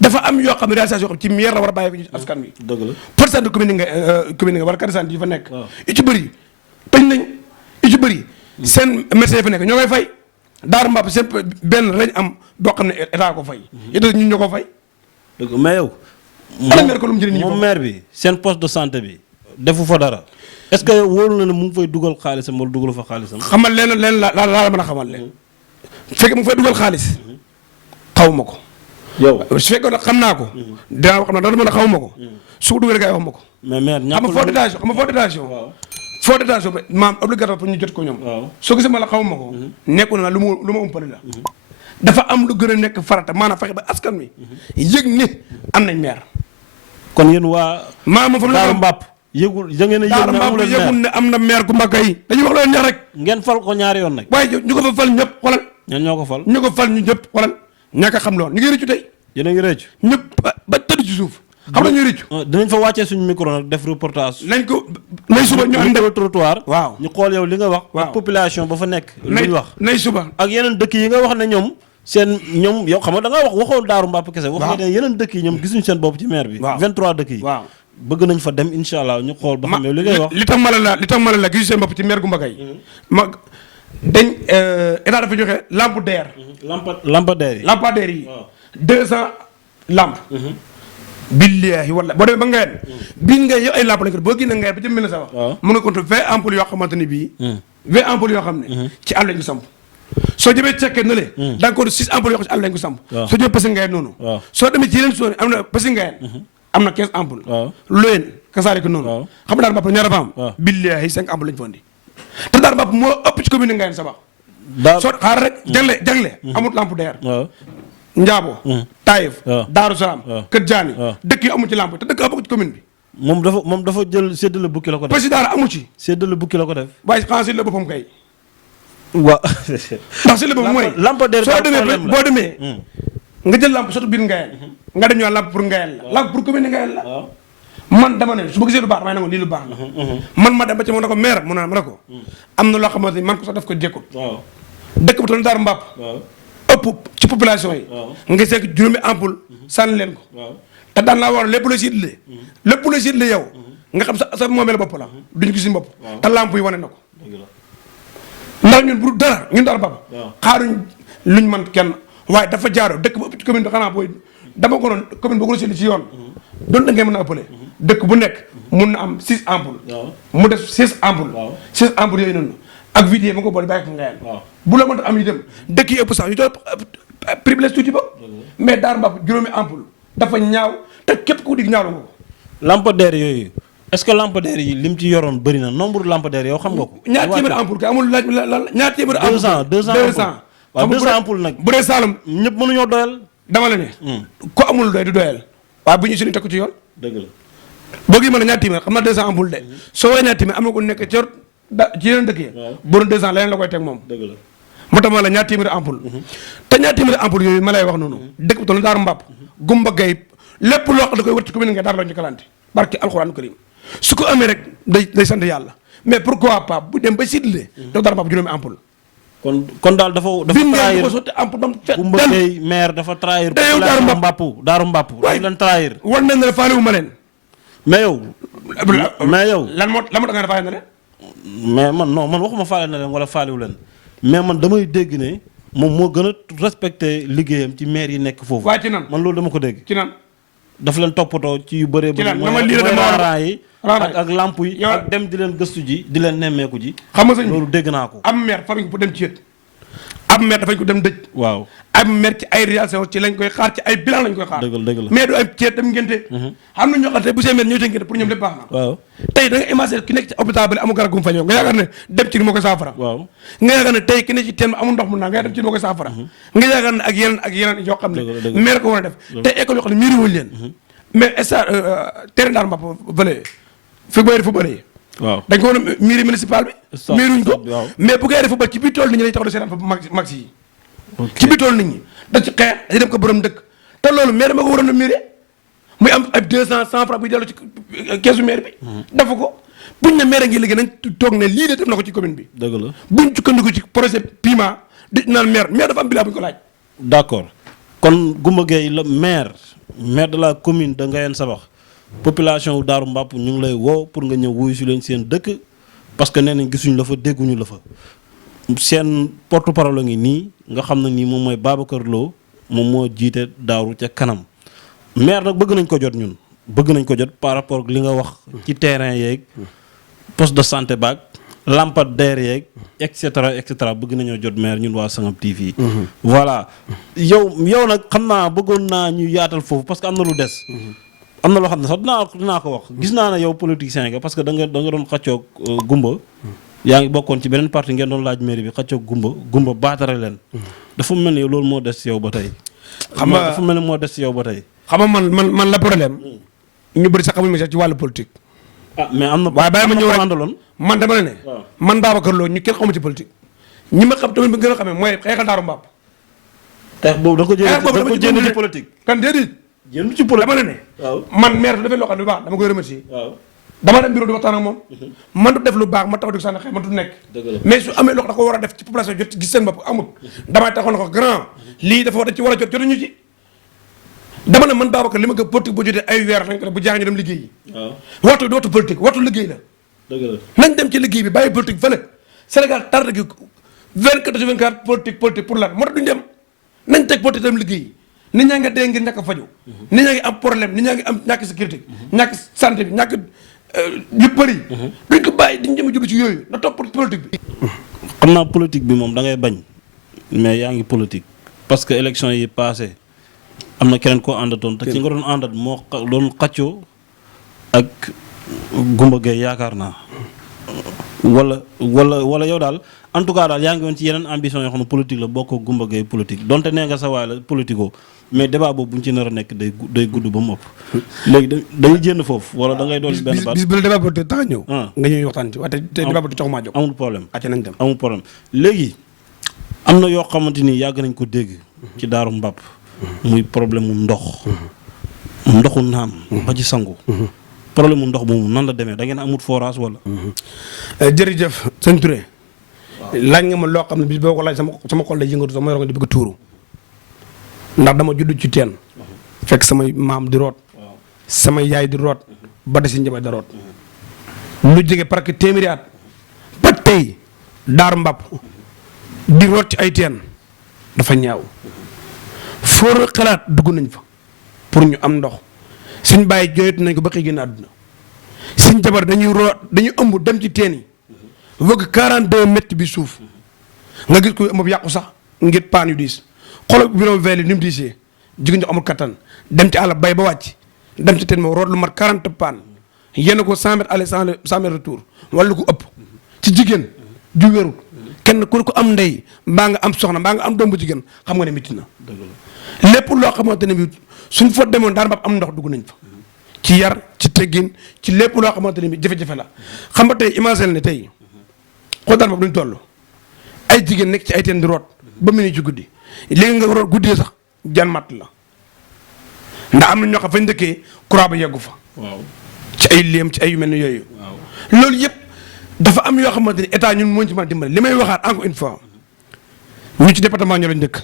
dafa am yoo xam ne réalisation yoo xam ci maire la war a bàyyi ko ci askan wi. dëgg la pourcent de commune nga war a candidats yi fa nekk. yu ci bëri tëj nañ yu ci bëri. seen médecin yi fa nekk ñoo koy fay. Daaru Mbàpp seen benn lañ am boo xam ne état ko fay. état ñun ñoo ko fay. dëgg mais yow. moom maire bi seen poste de santé bi defu fa dara. est-ce que wóolu na ne mu ngi fay dugal xaalisam wala dugalu fa xaalisam. xamal leen la mën a xamal leen. fekkee mu ngi fay dugal xaalis. xaw ma ko. yow su fekkee nag xam naa ko. dinaa wax dara mën a xaw ma ko. su ko dugalee gars yi wax ma ko. mais maire ñàkkul xam nga faux détention. faux détention ba maam obligatoire pour ñu jot ko ñoom. soo gisee ma la xaw ma ko. nekkul na lu ma umpale la. dafa am lu gën a nekk farata maanaam fexe ba askan wi. yëg ni am nañ maire. kon yéen waa. maanaam fa mu Daaru Mbàpp yëgul da ngeen a yëgul ne am na maire ku mbagga yi dañuy wax loolu neex rek. ngeen fal ko ñaari yoon nag. waaye ñu ko fa fal ñëpp xoolal. ñan ñoo ko fal. ñu ko fal ñu ñëpp xoolal ñàkk a xam loolu ñu ngi rëccu tey. yéen a ngi rëccu. ñëpp ba tëdd ci suuf. xam nga ñuy rëccu. dinañ fa wàccee suñu micro nag def reportage. nañ ko nay suba ñu ànd trottoir. waaw ñu xool yow li nga wax. waaw ak population ba fa nekk. lu ñu wax nay suba. ak yeneen dëkk yi nga wax ne ñoom. ñoom yow xam nga da nga waxoo Daaru Mbàpp kese. wax nga ne yeneen dëkk yi ñoom gisuñu seen bopp ci maire bi. 23 dëkk yi. waaw bëgg nañ fa dem incha allah ñu xool ba xam ne li ngay wax. li tax ma la gisuñu seen bopp ci maire gu Mbagay. dañ état dafa joxe lampadaire. lampadaire yi. 200 lampes. billahi wala boo demee ba Ngayeen. bii ngay yow ay lamp lañ ko boo génnee Ngayeen ba ci mel ne sa wax. mën nga compter 20 ampoules yoo xamante ni bii. 20 ampoules yoo xam ne. ci àll lañ ko samp. soo jëmee cekkee na le. da nga ko 6 ampoules yoo xam ne ci àll lañ ko samp. soo jëmee Passy Ngayeen noonu. soo demee ci yeneen zone am na Passy Ngayeen. am na 15 ampoules. Loyeen kasaare ko noonu. xam nga Daaru Mbàpp ñaata fa am. billahi 5 ampoules lañ fa andi. te Daaru Mbàpp moo ëpp ci commune Ngayeen Sabax. soo xaar rek jagle amul lampadaire. Njaabo. Taïf. Daaru Salaam. Kër Jaani. dëkk yi amu ci lamp te dëkk amu ci commune bi. moom dafa jël séddale bukki la ko def. parce que daara amu ci. séddale bukki la ko def. waaye xanaa séddale boppam kay. waaw. ndax séddale boppam mooy. lampadaire soo demee boo demee. nga jël lamp sotti biir Ngayeen. nga dem ñu lamp pour Ngayeen la. lamp pour commune Ngayeen la. man dama ne su ma gisee lu baax damay nangu lii lu baax la. man ma dem ba ci ma ne ko maire mu ne ma ne ko. am na loo xamante ni man ko sax daf ko jékkul. dëkk bu toll Daaru Mbàpp. ëpp ci population yi. nga seeg juróomi ampoule sànni leen ko. te daan laa war lépp la siitlee. lépp la siitlee yow. nga xam sa moomeel bopp la. duñ gis suñu bopp. te lamp yi wane na ko. ndax ñun bu dara ñun Daaru Mbàpp. xaaruñ luñ mën kenn waaye dafa jaaroo dëkk bu ëpp ci commune bi xanaa booy dama ko doon commune boo ko siitlee ci yoon. doon da ngay mën a ëppale. dëkk bu nekk mun na am 6 ampoules. mu def 6 ampoules. 6 ampoules yooyu noonu. ak vidéo ma ko boole bàyyi ko Ngayeen. bu la mën a am itam dëkk yi ëpp sax yu doon privilège tuuti ba. mais Daaru Mbàpp juróomi ampoule dafa ñaaw te képp ku dig ñaaw la nga ko. lampadaire yooyu est-ce que lampadaire yi lim ci yoroon bëri na nombre de lampadaire yow xam nga ko. ñaar téeméeri ampoule kay amul ñaar téeméeri ampoule. 200 waaw 200 ampoule nag. bu dee Saalum ñëpp mënuñoo doyal. dama la ne. ko amul doy du doyal. waaye bu ñu suñu teg ko ci yoon. dëgg la boo gis ma ne ñaar téeméer xam naa 200 ampoule de. soo woowee ñaar téeméer am na ko nekk ci ci yeneen dëkk yi. bu doon 200 leneen la koy teg moom. dëgg la moo tax ma la ñaar téeméeri ampoule. te ñaar téeméeri ampoule yooyu ma lay wax noonu. dëkk bu toll Daaru Mbàpp Gumba Gay lépp loo xam da koy wër ci commune nga Daaru la ñu kalante barki alxuraanu karim su ko amee rek day sant yàlla mais pourquoi pas bu dem ba siitlee. daf Daaru Mbàpp juróomi ampoule. kon daal dafa trahir ko sotti ampoule dam fet Gumba Gay maire dafa trahir. Daaru Mbàpp dafa leen trahir. war nañ ne faale wu ma leen. mais yow. lan moo da nga ne faale na leen. mais man waxuma faale na leen wala faalewu leen mais man damay dégg ne moom moo gën a respecté liggéeyam ci maire yi nekk foofu. waaye ci nan man loolu dama ko dégg. ci nan daf leen toppatoo ci yu bëree bëri. mooy raaraan yi ak lamp yi. ak dem di leen gëstu ji di leen nemmeeku ji. xam nga sëñ loolu dégg naa ko. am maire faruñ ko dem ci yët. am maire dafañ ko dem dëj. waaw am maire ci ay réalisation ci lañ koy xaar ci ay bilan lañ koy xaar. dëgg la mais du ay ceet dem ngénte. xam na ñoo xam ne bu see maire ñëw ci ngénte pour ñoom lépp baax na. waaw tey da nga imaginer ki nekk ci hôpital bi amul garab gu mu fajoo nga yaakaar ne dem ci moo koy saafara. waaw nga yaakaar ne tey ki nekk ci teen amul ndox mu naan nga dem ci moo koy saafara. nga yaakaar ne ak yeneen yoo xam ne maire ko war a def tey école yoo xam ne miiri wuñ leen mais terrain Daaru Mbàpp vële fi boy football yi waaw dañ ko woon mairie municipal bi miiruñ ko waaw mais bu koy def football ci biir tool nit ñi lay taxaw di seetaan fa max yi ci bi tool nit ñi da ci xeex dañuy dem ko borom dëkk te loolu maire ma ko waroon a miiree muy am ay 200 francs buy dellu ci keesu maire bi. dafa ko buñ ne maire ngi liggéey nañ toog ne lii de def na ko ci commune bi. dëgg la buñ sukkandiku ci projet PIMA di naan maire dafa am bilan bu ñu ko laaj. d'accord kon Goumba Gueye la maire de la commune de Ngayène Sabax population wu Daaru Mbàpp ñu ngi lay woo pour nga ñëw wuyu si leen seen dëkk parce que nee nañ gisuñu la fa dégguñu la fa seen porte parole ngi nii nga xam ne nii moom mooy Babacar Lo moom moo jiite Daaru ca kanam maire nag bëgg nañ ko jot ñun bëgg nañ ko jot par rapport ak li nga wax ci terrain yeeg poste de santé baag lampadaire yeeg et cetera bëgg nañoo jot maire ñun waa Sangam TV. voilà yow nag xam naa bëggoon naa ñu yaatal foofu parce que am na lu des. am na loo xam ne sax dinaa ko wax gis naa ne yow politicien nga parce que da nga doon xàccoog Goumba. yaa ngi bokkoon ci beneen parti ngeen doon laaj mairie bi xàccoog Goumba baatare leen. dafa mel ni loolu moo des ci yow ba tey. xam nga dafa mel ni moo des ci yow ba tey. xam nga man la problème. ñu bëri sax xamuñu sax ci wàllu politique. mais am na. waaye bàyyi ma ñëw rek àndaloon. man dama ne. man Babacar Lo ñu kenn xamu ci politique. ñi ma xam tamit bi gën a xamee mooy xeexal Daaru Mbàpp. xeex boobu da ko jënd ci politique. kan déedéet. jënd ci politique dama ne. waaw man maire bi dafay loo xam ne bu baax dama koy remercier. waaw dama dem bureau di waxtaan ak moom. man du def lu baax ma taxaw di sànni xeex man du nekk. mais su amee loo xam da ko war a def ci population jot gis seen bopp amul. damay taxaw na ko grand lii dafa war a jot jotuñu ci. dama ne man Babacar li ma gën politique bu jotee ay weer lañ ko def bu jaaxee ñu dem liggéey yi. waaw waxtu dootu politique waxtu liggéey la. dëgg la nañ dem ci liggéey bi bàyyi politique fële Sénégal tardé gi 24/24 politique pour lan moo tax duñ dem nañ teg politique dem liggéey nit ñaa ngi dee ngir ñàkk a faju nit ñaa ngi am problème nit ñaa ngi am ñàkk sécurité ñàkk santé bi ñàkk yu bëri. duñ ko bàyyi diñ jëm jublu ci yooyu na topp politique bi. xam naa politique bi moom da ngay bañ mais yaa ngi politique parce que élection yi passé am na keneen koo àndatoon te ci nga doon àndat moo doon xaccoo ak Goumba Gueye yaakaar naa wala yow daal en tout cas daal yaa ngi woon ci yeneen ambition yoo xam ne politique la bokk Goumba Gueye politique donte nee nga sa waay la politico mais débat boobu bu ñu ci nar a nekk day gudd ba mu ëpp léegi dañuy jénn foofu wala da ngay doon benn baat bis bu la débat boobu tax a ñëw nga ñëw waxtaan ci waaye te débat boobu tax maa jóg amul problème acca nañ dem amul problème léegi am na yoo xamante ni yàgg nañ ko dégg ci Daaru Mbàpp muy problème mu ndoxu naan ba ci sangu problème mu ndox moomu nan la demee da ngeen amut forage wala jërëjëf sëñ Touré laaj nga ma loo xam ne bis boo ko laaj sama xol lay yëngatu sax ma yoroon di bëgg tuuru ndax dama judd ci teen fekk samay maam di root samay yaay di root ba de si njaboot da root lu jege parce que téeméeri at ba tey Daaru Mbàpp di root ci ay teen dafa ñaaw foo xalaat dugg nañ fa pour ñu am ndox suñ bàyyi jooyatu nañ ko ba xëy génn àdduna suñ jabar dañuy root dañuy ëmb dem ci teen yi wëgg 42 mètres bi suuf nga gis ko ëmb bi yàqu sax ngir paan yu diis xoolal bureau veille ni mu diisee jigéen ñi amul kattan dem ci àll bay ba wàcc dem ci teen moo root lu mat 40 paan yenn ko 100 mètres aller 100 mètres retour wala lu ko ëpp ci jigéen ju wérul kenn ku ko am ndey mbaa nga am soxna mbaa nga am doom bu jigéen xam nga ne métti na lépp loo xamante ne bi suñ fa demoon Daaru Mbàpp am ndox dugg nañ fa ci yar ci teggin ci lépp loo xamante ne bi jafe-jafe la xam nga tey imagine ne tey xool Daaru Mbàpp duñ toll ay jigéen nekk ci ay teen di root ba mu ne ci guddi léegi nga root guddee sax jan matt la ndax am na ñoo xam fañ dëkkee courant ba yeggu fa ci ay léem ci ay yu mel ne yooyu loolu yëpp dafa am yoo xamante ni état ñun mooñ ci mën a dimbale li may waxaat encore une fois ñu ci département Nioro lañ dëkk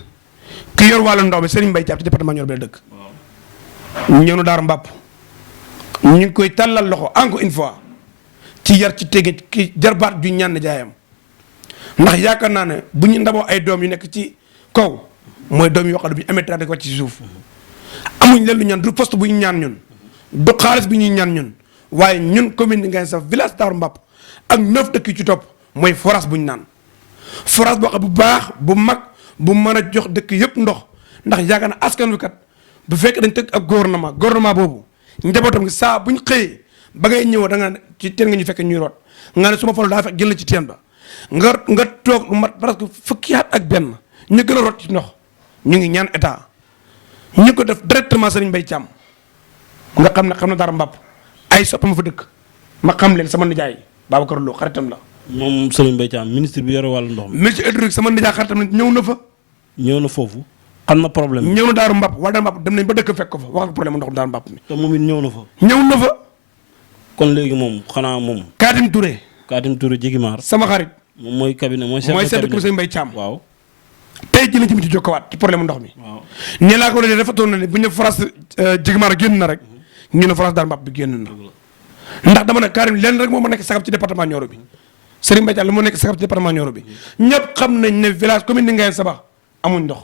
ki yor wàllu ndaw bi Serigne Mbaye Thiam ci département Nioro bi la dëkk ñëw na Daaru Mbàpp ñu ngi koy tàllal loxo encore une fois ci yar ci tege ki jarbaat ju ñaan jaayam ndax yaakaar naa ne bu ñu ndaboo ay doom yu nekk ci kaw mooy doom yoo xam ne bu ñu amee traité ko ci suuf amuñ leen lu ñaan du poste bu ñu ñaan ñun du xaalis bi ñuy ñaan ñun waaye ñun commune Ngayène Sabax village Daaru Mbàpp ak 9 dëkk yi ci topp mooy forage bu ñu naan forage boo xam bu baax bu mag bu mën a jox dëkk yëpp ndox ndax yaakaar na askan wi kat bu fekkee dañ tëgg ak gouvernement boobu njabootam gi saa bu ñu xëyee ba ngay ñëw da nga ci teen nga ñu fekk ñuy root nga ne su ma falu daa fekk jël ci teen ba nga toog lu mat presque fukki at ak benn ñu gën a root ci ndox ñu ngi ñaan état ñu ko def directement Serigne Mbaye Thiam nga xam ne xam na Daaru Mbàpp ay soppama fa dëkk ma xam leen sama nijaay Babacar Lo xaritam la moom Serigne Mbaye Thiam ministre bi yore wàllu ndox mi ministre hydraulique sama nijaay xaritam la ñëw na fa ñëw na foofu xam na problème ñëw na Daaru Mbàpp wala Daaru Mbàpp dem nañ ba dëkk fekk ko fa wax ak problème mu ndox Daaru Mbàpp mi. te moom it ñëw na fa. ñëw na fa. kon léegi moom xanaa moom. Kaadim Touré. Kaadim Touré Jigimar. sama xarit. moom mooy cabinet mooy chef de cabinet Mbaye Thiam. waaw. tey jii lañ ci mujj jokkowaat ci problème mu ndox mi. waaw nee naa ko ne dafa toll ne bu ñu France Jigimar génn na rek ñu ne France Daaru Mbàpp bi génn na. ndax dama ne Karim lenn rek moo ma nekk sagab ci département Nioro bi Serigne Mbaye Thiam la moo nekk sagab ci département Nioro bi ñëpp xam nañ ne village commune ni Ngayène Sabax amuñ ndox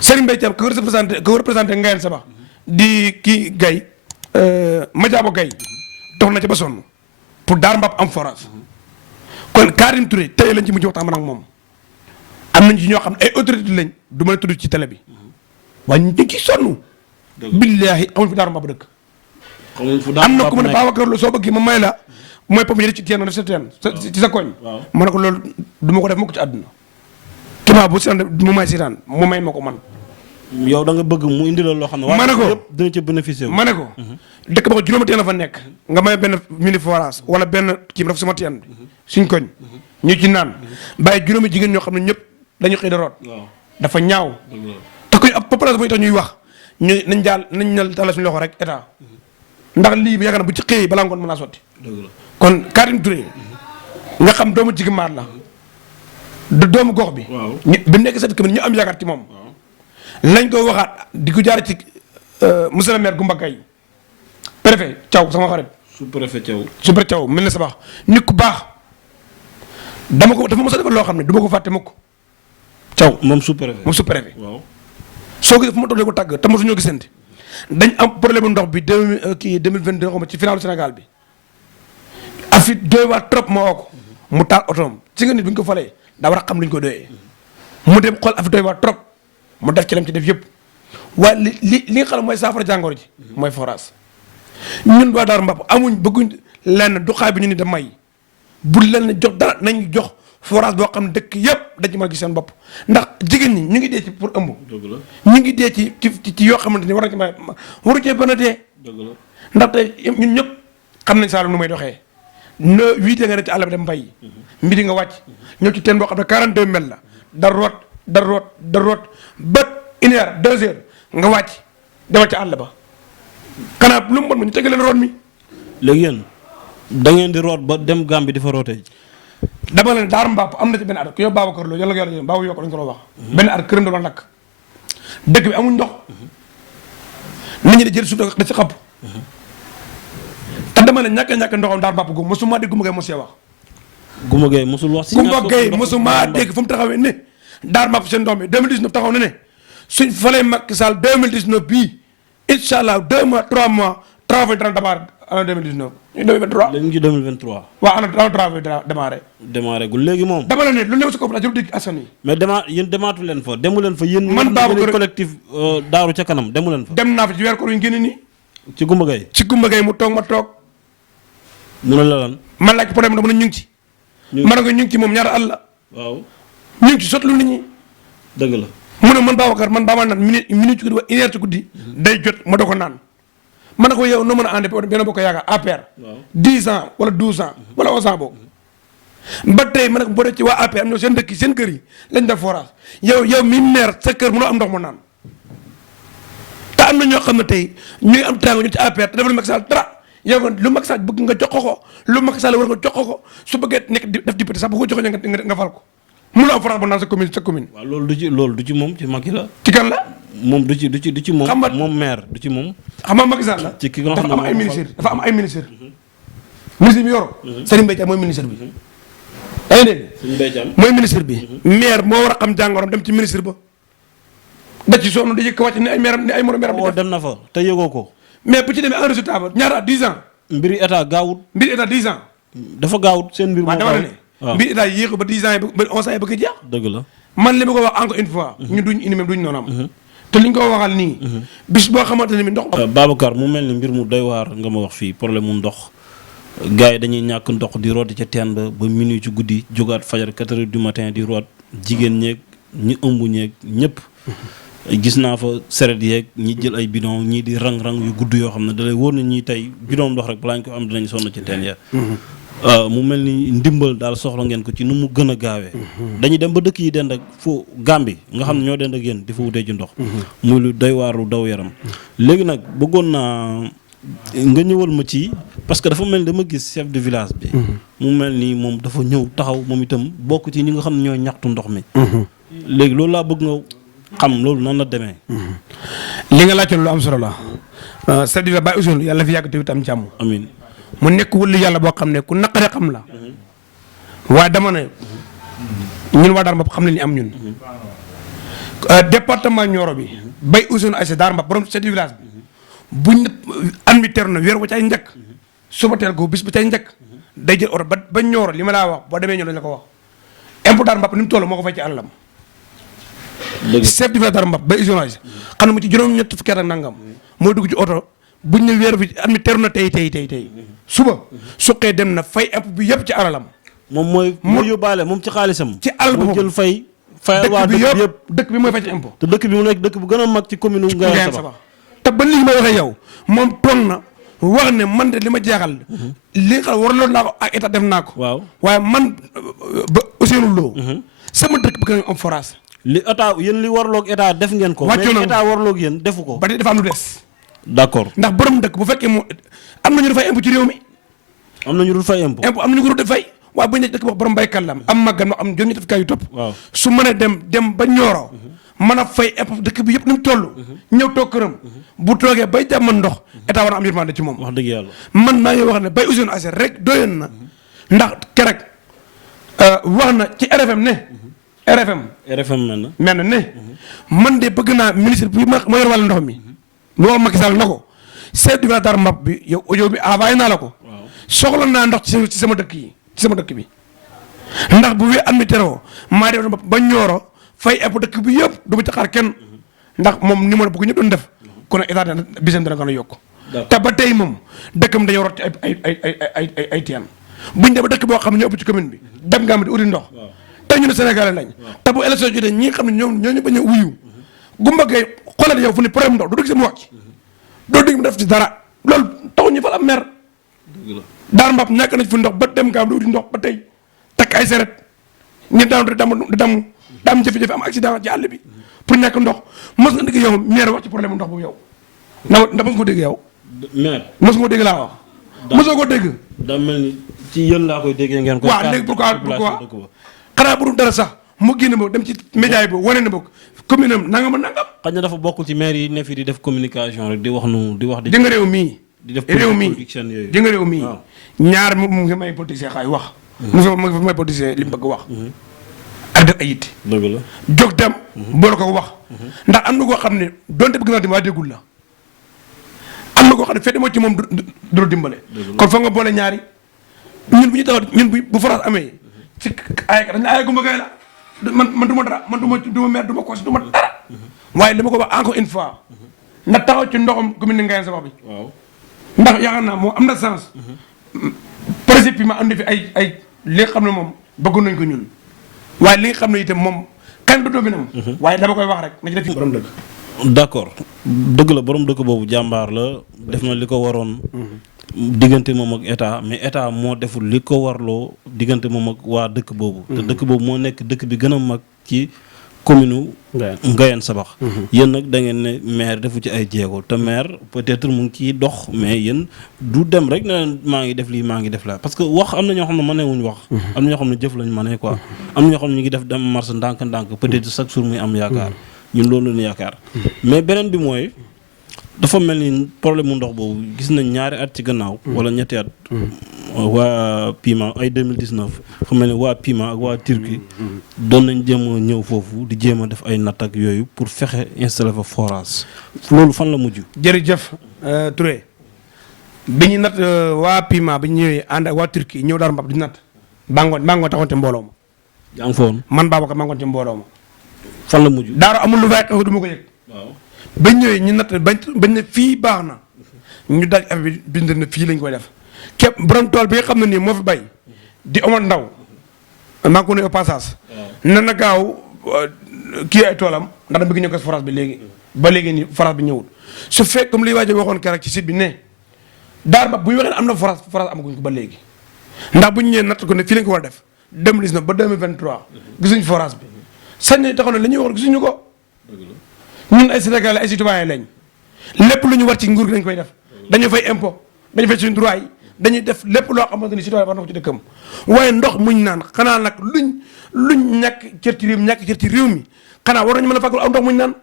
Serigne Mbaye Thiam ko représenté Ngayène Sabax di kii Gaye Madiabo Gaye dox na ci ba sonn pour Daaru Mbàpp am forage kon Karim Touré tey lañ ci mujj waxtaan man ak moom am nañ ci ñoo xam ne ay autorité lañ du mën a tudd ci télé bi waaye ñu ngi ciy sonn billaahi amul fi Daaru Mbàpp dëkk am na ku ma ne Babacar Lo soo bëgg ma may la mooy pom yi ci teen def sa teen ci sa koñ ma ne ko loolu du ma ko def ma ko ci àdduna kimaa bu sitaan mu may sitaan mu may ma ko man yow da nga bëgg mu indi la loo xam ne ma ne ko dina ci bénéficier ma ne ko dëkk ba ko juróomi teen la fa nekk nga may benn mini forage wala benn kii daf sama teen bi suñ koñ ñu ci naan bàyyi juróomi jigéen ñoo xam ne ñëpp dañu xëy da root dafa ñaaw te koy ab population bu ñu tax ñuy wax ñu nañ jaal nañ ñal tala suñu loxo rek état ndax lii bi yaakaar na bu ci xëyee balaa ngoon mën naa sotti kon Karim Touré nga xam doomu Jigimar la du doomu gox bi bi nekk sa commune ñu am yaakaar ci moom lañ ko waxaat di ko jaar ci monsieur le maire Goumba Gaye préfet Thiaw sama xarit sous-préfet Thiaw mel na sa baax nit ku baax dafa mos a defal loo xam ne du ma ko fàtte mukk Thiaw moom sous-préfet waaw soo gisee fu ma toll ko tàgg te mosuñoo gisante dañ am problème ndox bi 2022 xaw ma ci final Sénégal bi afit doy waa trop ma woo ko mu taal otoom ci nga nit bi ñu ko falee daa war a xam lu ñu ko doyee mu dem xool afit doy waa trop mu def ci lam ci def yëpp waaye li nga xam ne mooy saafara jàngoro ji mooy forage ñun waa Daaru Mbàpp amuñ bëgguñ lenn du xaay bi ñu ni da may bu lenn jox dara nañ jox forage boo xam ne dëkk yëpp dañ ci mën a gis seen bopp ndax jigéen ñi ñu ngi dee ci pour ëmb ñu ngi dee ci yoo xamante ni war na ci may waru cee bën a dee ndax tey ñun ñëpp xam nañ Saalum nu may doxee no 8 nga def ci àll bi dem mbay midi nga wàcc ñëw ci teen boo xam ne 42 mètres la da root ba 1 heure 2 heures nga wàcc demal ci àll ba xanaa lu mu mën ma ñu tegal leen root mi léegi yéen da ngeen di root ba dem Gambie di fa rootee dama leen Daaru Mbàpp am na ci benn at ku yow Babacar Lo yàlla yàlla baabu yokk lañ ko doon wax benn at këram doon lakk dëkk bi amuñ ndox nit ñi di jël suuf da ci xapp te dama ne ñàkk ndoxam Daaru Mbàpp gu mosuma dégg Goumba Gaye mos see wax Goumba Gaye mosul wax si Goumba Gaye mosuma dégg fu mu taxawee ne Daaru Mbàpp seen ndox mi 2019 taxaw na ne suñ falee Macky Sall 2019 bii incha allah 2 mois 3 mois travaux dana démarré en 2019 ñu 2023 léegi ñu 2023 waaw ana travaux démarré gu léegi moom dama la ne lu new si coopérative dégg askan yi mais yéen demaatu leen fa demu leen fa yéen man Babacar collectif daaru ca kanam demu leen fa dem naa fa ci weer koor yu ñu génn nii ci Goumba Gaye mu toog ma toog mu ne la lan man laaj problème dama ne ñu ngi ci ma ne ko ñu ngi ci moom ñaata àll la waaw ñu ngi ci sotlu nit ñi dëgg la mu ne man Babacar man baa ma naan minute ci guddi ba 1 heure ci guddi day jot ma doo ko naan ma ne ko yow noo mën a ànd benn bokk yaakaar APR 10 ans wala 12 ans wala 11 ans boobu ba tey ma ne ko boo dee ci waa APR am ñoo seen dëkk yi seen kër yi lañ def forage yow mi maire sa kër mënoo am ndox mu naan te am na ñoo xam ne tey ñu ngi am tàng ñu ci APR te defal Macky Sall dara yow lu Macky Sall bëgg nga jox ko lu Macky Sall war nga jox ko su bëggee nekk def député sax bu ko joxee nga fal ko mënoo am forage bu naan sa commune waaw loolu du ci moom ci Macky la ci kan la moom du ci moom moom maire du ci moom xam nga Macky Sall la ci ki nga xam ne dafa am ay ministre ministre bi yoro Serigne Mbaye Thiam mooy ministre bi yaa ngi dégg Serigne Mbaye Thiam mooy ministre bi maire moo war a xam jàngoroom dem ci ministre ba da ci sonn di yëkk wàcc ni ay maire ni ay moro maire bi dem na fa te yëgoo ko mais bu ci demee en résultat ba ñaata at 10 ans mbiri état gaawut 10 ans dafa gaawut seen mbir moo dama ne mbiri état yéexu ba 10 ans yi ba 11 ans yi bëgg a jeex dëgg la man li ma ko wax encore une fois ñu duñ indi même duñ noonu am te li ñu ko waxal nii bis boo xamante ne bi ndox Babacar mu mel ni mbir mu doy waar nga ma wax fii problème mu ndox gars yi dañuy ñàkk ndox di rooti ca teen ba minuit ci guddi jógaat fajar 4 heures du matin di root jigéen ñeeg ñi ëmb ñeeg ñëpp gis naa fa seret yeeg ñi jël ay bidon ñii di rang-rang yu gudd yoo xam ne da lay wóor na ñii tey bidon ndox rek balaa ñu ko am dinañ sonn ci teen ya mu mel ni ndimbal daal soxla ngeen ko ci nu mu gën a gaawee. dañuy dem ba dëkk yi dend ak fu Gambie nga xam ne ñoo dend ak yéen di fa wutee ci ndox. muy lu doy waar lu daw yaram. léegi nag bëggoon naa nga ñëwal ma ci parce que dafa mel ni dama gis chef de village bi. mu mel ni moom dafa ñëw taxaw moom itam bokk ci ñi nga xam ne ñooy ñaxtu ndox mi. léegi loolu laa bëgg nga xam loolu nan la demee. li nga laajte lu am solo la. chef de village Baye Ousseynou yàlla fi yàgg te itam jàmm. amiin mu nekk wëllu yàlla boo xam ne ku naqaree xam la. waaye dama ne ñun waa Darou Mbapp xam nañ ni am ñun. département Nioro bi. Baye Ousseynou Aïssa Darou Mbapp borom chef de village bi. buñ an mi teru na weer ba cay njëkk. suba teel ko bis ba cay njëkk. day jël oto ba Nioro li ma laa wax boo demee Nioro dañ la ko wax. impôt Darou Mbapp ni mu toll moo ko fay ci àllam. chef de village Darou Mbapp Baye Ousseynou Aïssa xam ne mu ci juróom-ñett fukki at ak nangam. mooy dugg ci oto buñ ne weer bi an mi teru na tey suba suqee dem na fay impôt bi yëpp ci alalam. moom mooy yóbbaale moom ci xaalisam. ci alal moo jël fayal waa dëkk bi yëpp dëkk bi mooy fay ci impôt. te dëkk bi mu nekk dëkk bu gën a mag ci commune Ngayane Sabakh. te ba léegi may waxee yow moom toog na wax ne man de li ma jeexal. li nga xam waraloon naa ko ak état def naa ko. waaw waaye man ba Ousseynou Lo. sama dëkk bi nga am forage. li état yéen li warloog état def ngeen ko. wàccu na mais état warloog yéen defu ko. ba tey dafa am lu des. d'accord ndax borom dëkk bu fekkee mu am na ñu dafay impôt ci réew mi. am na ñu dul fay impôt. am na ñu ko dul fay waaye bu ñu nekk dëkk boo borom baykat la am màggan moo am juróom-ñetti fukki yu topp. waaw su mënee dem ba Nioro. mën a fay impôt dëkk bi yëpp ni mu toll. ñëw toog këram. bu toogee bay jàmm ndox. état war na am yërmande ci moom. wax dëgg yàlla. man maa ngi wax ne Baye Ousseynou Aïssa rek doyoon na. ndax keroog wax na ci RFM ne. RFM mel na ne. man de bëgg naa ministre bi ma yor wàllu ndox mi. mu wax Macky Sall na ko. chef du village Darou Mbapp bi yow audio bi envoyé naa la ko. soxla naa ndox ci sama dëkk yi ci sama dëkk bi. ndax bu wee administré maa def ba Nioro fay impôt dëkk bi yëpp du ma ci xaar kenn. ndax moom ni ma bëgg ñëpp doon def. kon état dana bisam dana gën a yokk. te ba tey moom dëkkam dañoo rot ci ay teen. buñ dem ba dëkk boo xam ne ñoo ëpp ci commune bi. dem nga am di uti ndox. te ñu ne Sénégalais lañ. te bu élection jotee ñi nga xam ne ñoo ñu bañ a wuyu. Gumba Gueye xoolal yow fu ne problème ndox du dëgg si mu wax ci. doo dégg mu def ci dara loolu taxu ñu fa la mer. Darou Mbapp ñàkk nañ fi ndox ba dem nga am di uti ndox ba tey takk ay seret ñi daan di daam jafe-jafe am accident ci àll bi pour ñàkk ndox mos nga dégg yow maire wax ci problème ndox boobu yow ndax mos nga ko dégg yow. maire mos nga ko dégg laa wax. mosoo ko dégg. daa mel ni ci yéen laa koy déggee ngeen. waaw léegi pourquoi xanaa bu dul dara sax mu génn ba dem ci média yi ba wane na ba commune am nangam nangam. xëy na dafa bokkul ci maire yi ne fi di def communication rek di wax nu di wax. di nga réew mii. di def réew mii production yooyu. di nga réew mii. ñaar mu ngi may politicien xaay wax. mu ngi may politicien li mu bëgg wax. ak def ay yitte. dëgg la jóg dem. boole ko wax. ndax am na koo xam ne donte bëgg naa dem waa déggul la. am na koo xam ne fekk moo ci moom du dimbale. kon foog nga boole ñaari ñun bu ñu taw ñun bu France amee. ci ay dañ la ay Gumba Gueye la man du ma dara man du ma maire du ma cos du ma dara. waaye li ma ko wax encore une fois. na taxaw ci ndoxam commune Ngayane Sabakh bi. waaw ndax yaakaar naa moom am na sens. projet bi ma andi fi ay li nga xam ne moom bëggoon nañ ko ñun. waaye li nga xam ne itam moom kañ du dominam. waaye dama koy wax rek na ci def borom dëkk. d'accord dëgg la borom dëkk boobu jàmbaar la def na li ko waroon. diggante moom ak état mais état moo deful li ko warloo diggante moom ak waa dëkk boobu. te dëkk boobu moo nekk dëkk bi gën a mag ci commune Ngayane Sabakh. yéen nag da ngeen ne maire defu ci ay jéego te maire peut-être mu ngi ciy dox mais yéen du dem rek ne maa ngi def lii maa ngi def la parce que wax am na ñoo xam ne mënewuñ wax. am na ñoo xam ne jëf lañ mënee quoi. am na ñoo xam ne ñu ngi def dem marche ndànk-ndànk peut-être chaque jour muy am yaakaar. ñun loolu lañu yaakaar. mais beneen bi mooy dafa mel ni problème mu ndox boobu gis nañ ñaari at ci gannaaw. wala ñetti at. waa Pima ay 2019 dafa mel ni waa Pima ak waa Turquie. doon nañ jéem a ñëw foofu di jéem a def ay natt ak yooyu pour fexe installer fa forage. loolu fan la mujj. jërëjëf Touré bi ñu natt waa Pima bi ñu ñëwee ànd ak waa Turquie ñëw Darou Mbapp di natt. maa ngi taxoon te mbooloo ma. yaa ngi foon man Babacar maa ngi te mbooloo ma. fan la mujj. Daara amul lu fay xew du ma ko yëg. waaw bañ ñëwee ñu natt bañ ne fii baax na ñu daaj affaire bi bind na fii lañ koy def képp borom tool bi nga xam ne nii moo fi bay di Omar Ndaw maa ngi ko nuyu au passage. na na gaaw kii ay toolam ndax da bëgg ñëw ko forage bi léegi ba léegi nii forage bi ñëwul su fekk comme li waa ji waxoon keroog ci site bi ne Darou Mbapp bu ñu waxee am na forage amaguñ ko ba léegi ndax bu ñu ñëwee natt ko ne fii lañ ko war a def 2019 ba 2023 gisuñu forage bi sañ nañ taxaw ne li ñuy wax gisuñu ko ñun ay Sénégalais ay citoyen lañ lépp lu ñu war ci nguur gi dañ koy def dañu fay impôt dañu fay suñu droit yi dañuy def lépp loo xamante ni citoyen war na ko ci dëkkam waaye ndox muñ naan xanaa nag luñ ñàkk cër ci réew mi ñàkk cër ci réew mi xanaa war nañu mën a fàggul aw ndox muñ naan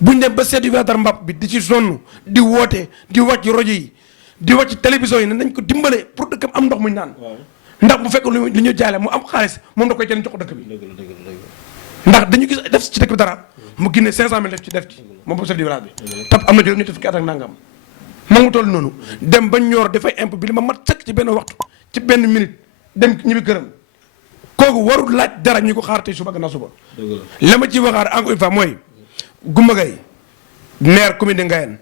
buñ dem ba seet yu dar mbapp bi di ci sonn di woote di wàcc rajo yi di wàcc télévision yi ne nañ ko dimbale pour dëkkam am ndox muñ naan ndax bu fekk lu ñu jaale mu am xaalis moom da koy jël jox ko dëkk bi ndax dañu gis def ci dëkk bi dara mu génne 500000 def ci moom bu chef du village bi tab am na juróom ñetti fukki at ak nangam ma mu toll noonu dem ba ñoor dafay impôt bi li ma mat sëkk ci benn waxtu ci benn minute dem ñibbi këram kooku warul laaj dara ñu ko xaar tey suba gannaaw suba la ma ci waxaar encore une fois mooy Goumba Gaye maire commune de Ngayène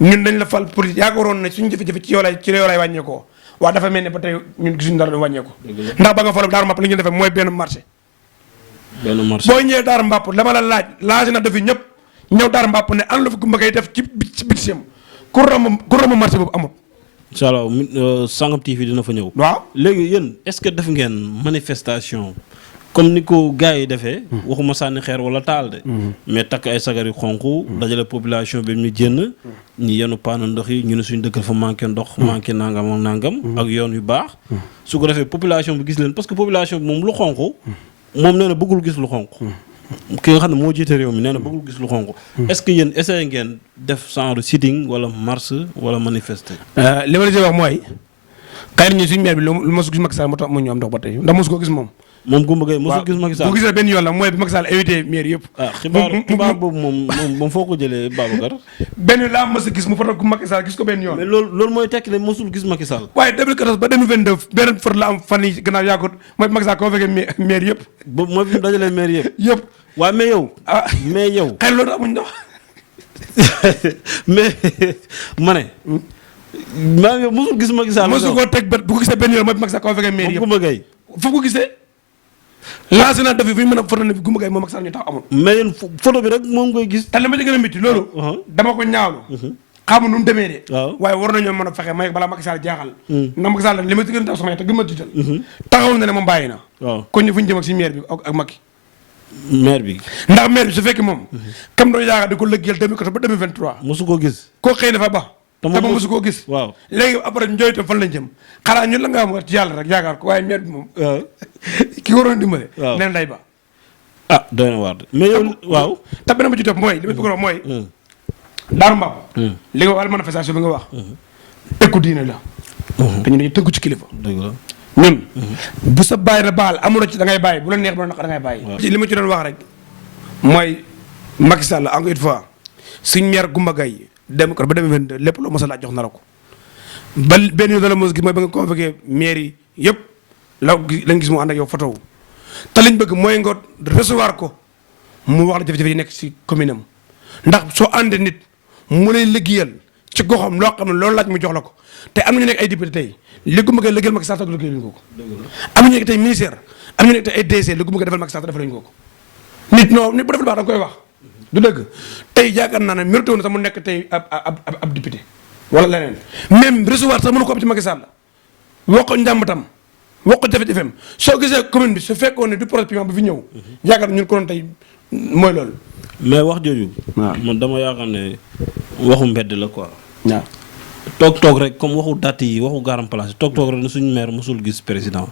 ñun dañ la fal politique yaakaaroon ne suñu jafe-jafe ci yow lay wàññeekoo waaw dafa mel ne ba tey ñun gisuñu dara du wàññeeku ndax ba nga falu Daaru Mbapp li ñu defee mooy benn marché boo ñëwee Daaru Mbapp la ma la laaj na dafi ñëpp ñëw Daaru Mbapp ne an la fa Goumba Gaye def ci bitisiem ku romb marché boobu amul incha allah Sangam TV dina fa ñëw waaw léegi yéen est-ce que def ngeen manifestation comme ni ko gars yi defee waxuma sànni xeer wala taal de mais takk ay sagar yu xonq dajale population bi ñu jënn ñi yenu paana ndox yi ñu ne suñu dëkkal fa manqué ndox manqué nangam ak nangam ak yoon yu baax su ko defee population bi gis leen parce que population bi moom lu xonq moom nee na bëggul gis lu xonq ki nga xam ne moo jiite réew mi nee na bëggul gis lu xonq est-ce que yéen essayé ngeen def genre sitting wala marche wala manifester li ma la ci wax mooy xëy na ñu suñu maire bi lu mosu gis Macky Sall moo tax mu ñu am ndox ba tey ndax mosu ko gis moom Goumba Gaye mosul gis Macky Sall bu gisee benn yoon la mooy bi Macky Sall invité maire yëpp xibaar boobu moom foo ko jëlee Babacar benn laa mos a gis mu foto ku Macky Sall gis ko benn yoon mais loolu mooy tekki ne mosul gis Macky Sall waaye 2014 ba 2022 benn foto la am fan yi gannaaw yàggut mooy Macky Sall convoqué maire yëpp boobu mooy bi mu dajalee maire yëpp waaw mais yow xëy na loolu amuñ ndox mais ma ne maa ngi mosul gis Macky Sall mosu koo teg bët bu ko gisee benn yoon mooy Macky Sall convoqué maire yëpp Goumba Gaye fu ko gisee lancé naa def fi ñu mën a foto ne Goumba Gaye moom Macky Sall ñu tax amul mais yéen photo bi rek moom koy gis te li ma ci gën a métti loolu dama ko ñaawlu xamu nu mu demee de waaw waaye war nañoo mën a fexe may balaa Macky Sall jaaxal ndax Macky Sall li ma ci gën a tax sama te gën ma tiital taxaw na ne moom bàyyi na waaw kon ñu fu ñu jëm ak si maire bi ak Macky maire bi ndax maire bi su fekkee moom kam doon yaakaar di ko lëggeel 2014 ba 2023 mosu koo gis koo xëy dafa ba te moom mosu koo gis waaw léegi après njooytam fan lañ jëm xanaa ñun la nga am ci yàlla rek yaakaar ko waaye maire bi moom ki waroon dimbale neen day ba doy na waar mais yow waaw te beneen ba ci topp mooy li ma bëgg wax mooy Daaru Mbapp li nga wax manifestation bi nga wax tëkku diine la te ñu dañu tënku ci kilifa dëgg la ñun bu sa bàyyi na baal amuloo ci da ngay bàyyi bu la neex bu la naq da ngay bàyyi li ma ci doon wax rek mooy Macky Sall encore une fois suñ maire Goumba Gaye dem ko ba 2022 lépp loo mos a laaj jox na la ko ba benn yoon la mos gis mooy ba nga convoqué maire yi yëpp lañ gis mu ànd ak yow photo wu te liñ bëgg mooy nga recevoir ko mu wax la jafe-jafe yi nekk si commune am ndax soo àndee nit mu lay liggéeyal ci goxam loo xam ne loolu laaj mu jox la ko te am nañu nekk ay député tey li Goumba Gaye liggéeyal Macky Sall sax liggéeyal ko am nañu nekk tey ministère am nañu nekk tey ay DC li Goumba Gaye defal Macky Sall defal ko nit non nit bu defal baax da nga koy wax du dëgg tey yaakaar naa ne mérité woon sax mu nekk tey ab député wala leneen même recevoir sax mënu ko am ci Macky Sall wax ko njàmbatam wax ko jafe-jafeem soo gisee commune bi su fekkoon ne du projet bi fi ñëw yaakaar ñun ko doon tey mooy loolu mais wax jooju man dama yaakaar ne waxu mbedd la quoi waaw toog rek comme waxu date yi waxu garam place toog rek ne suñu maire mosul gis président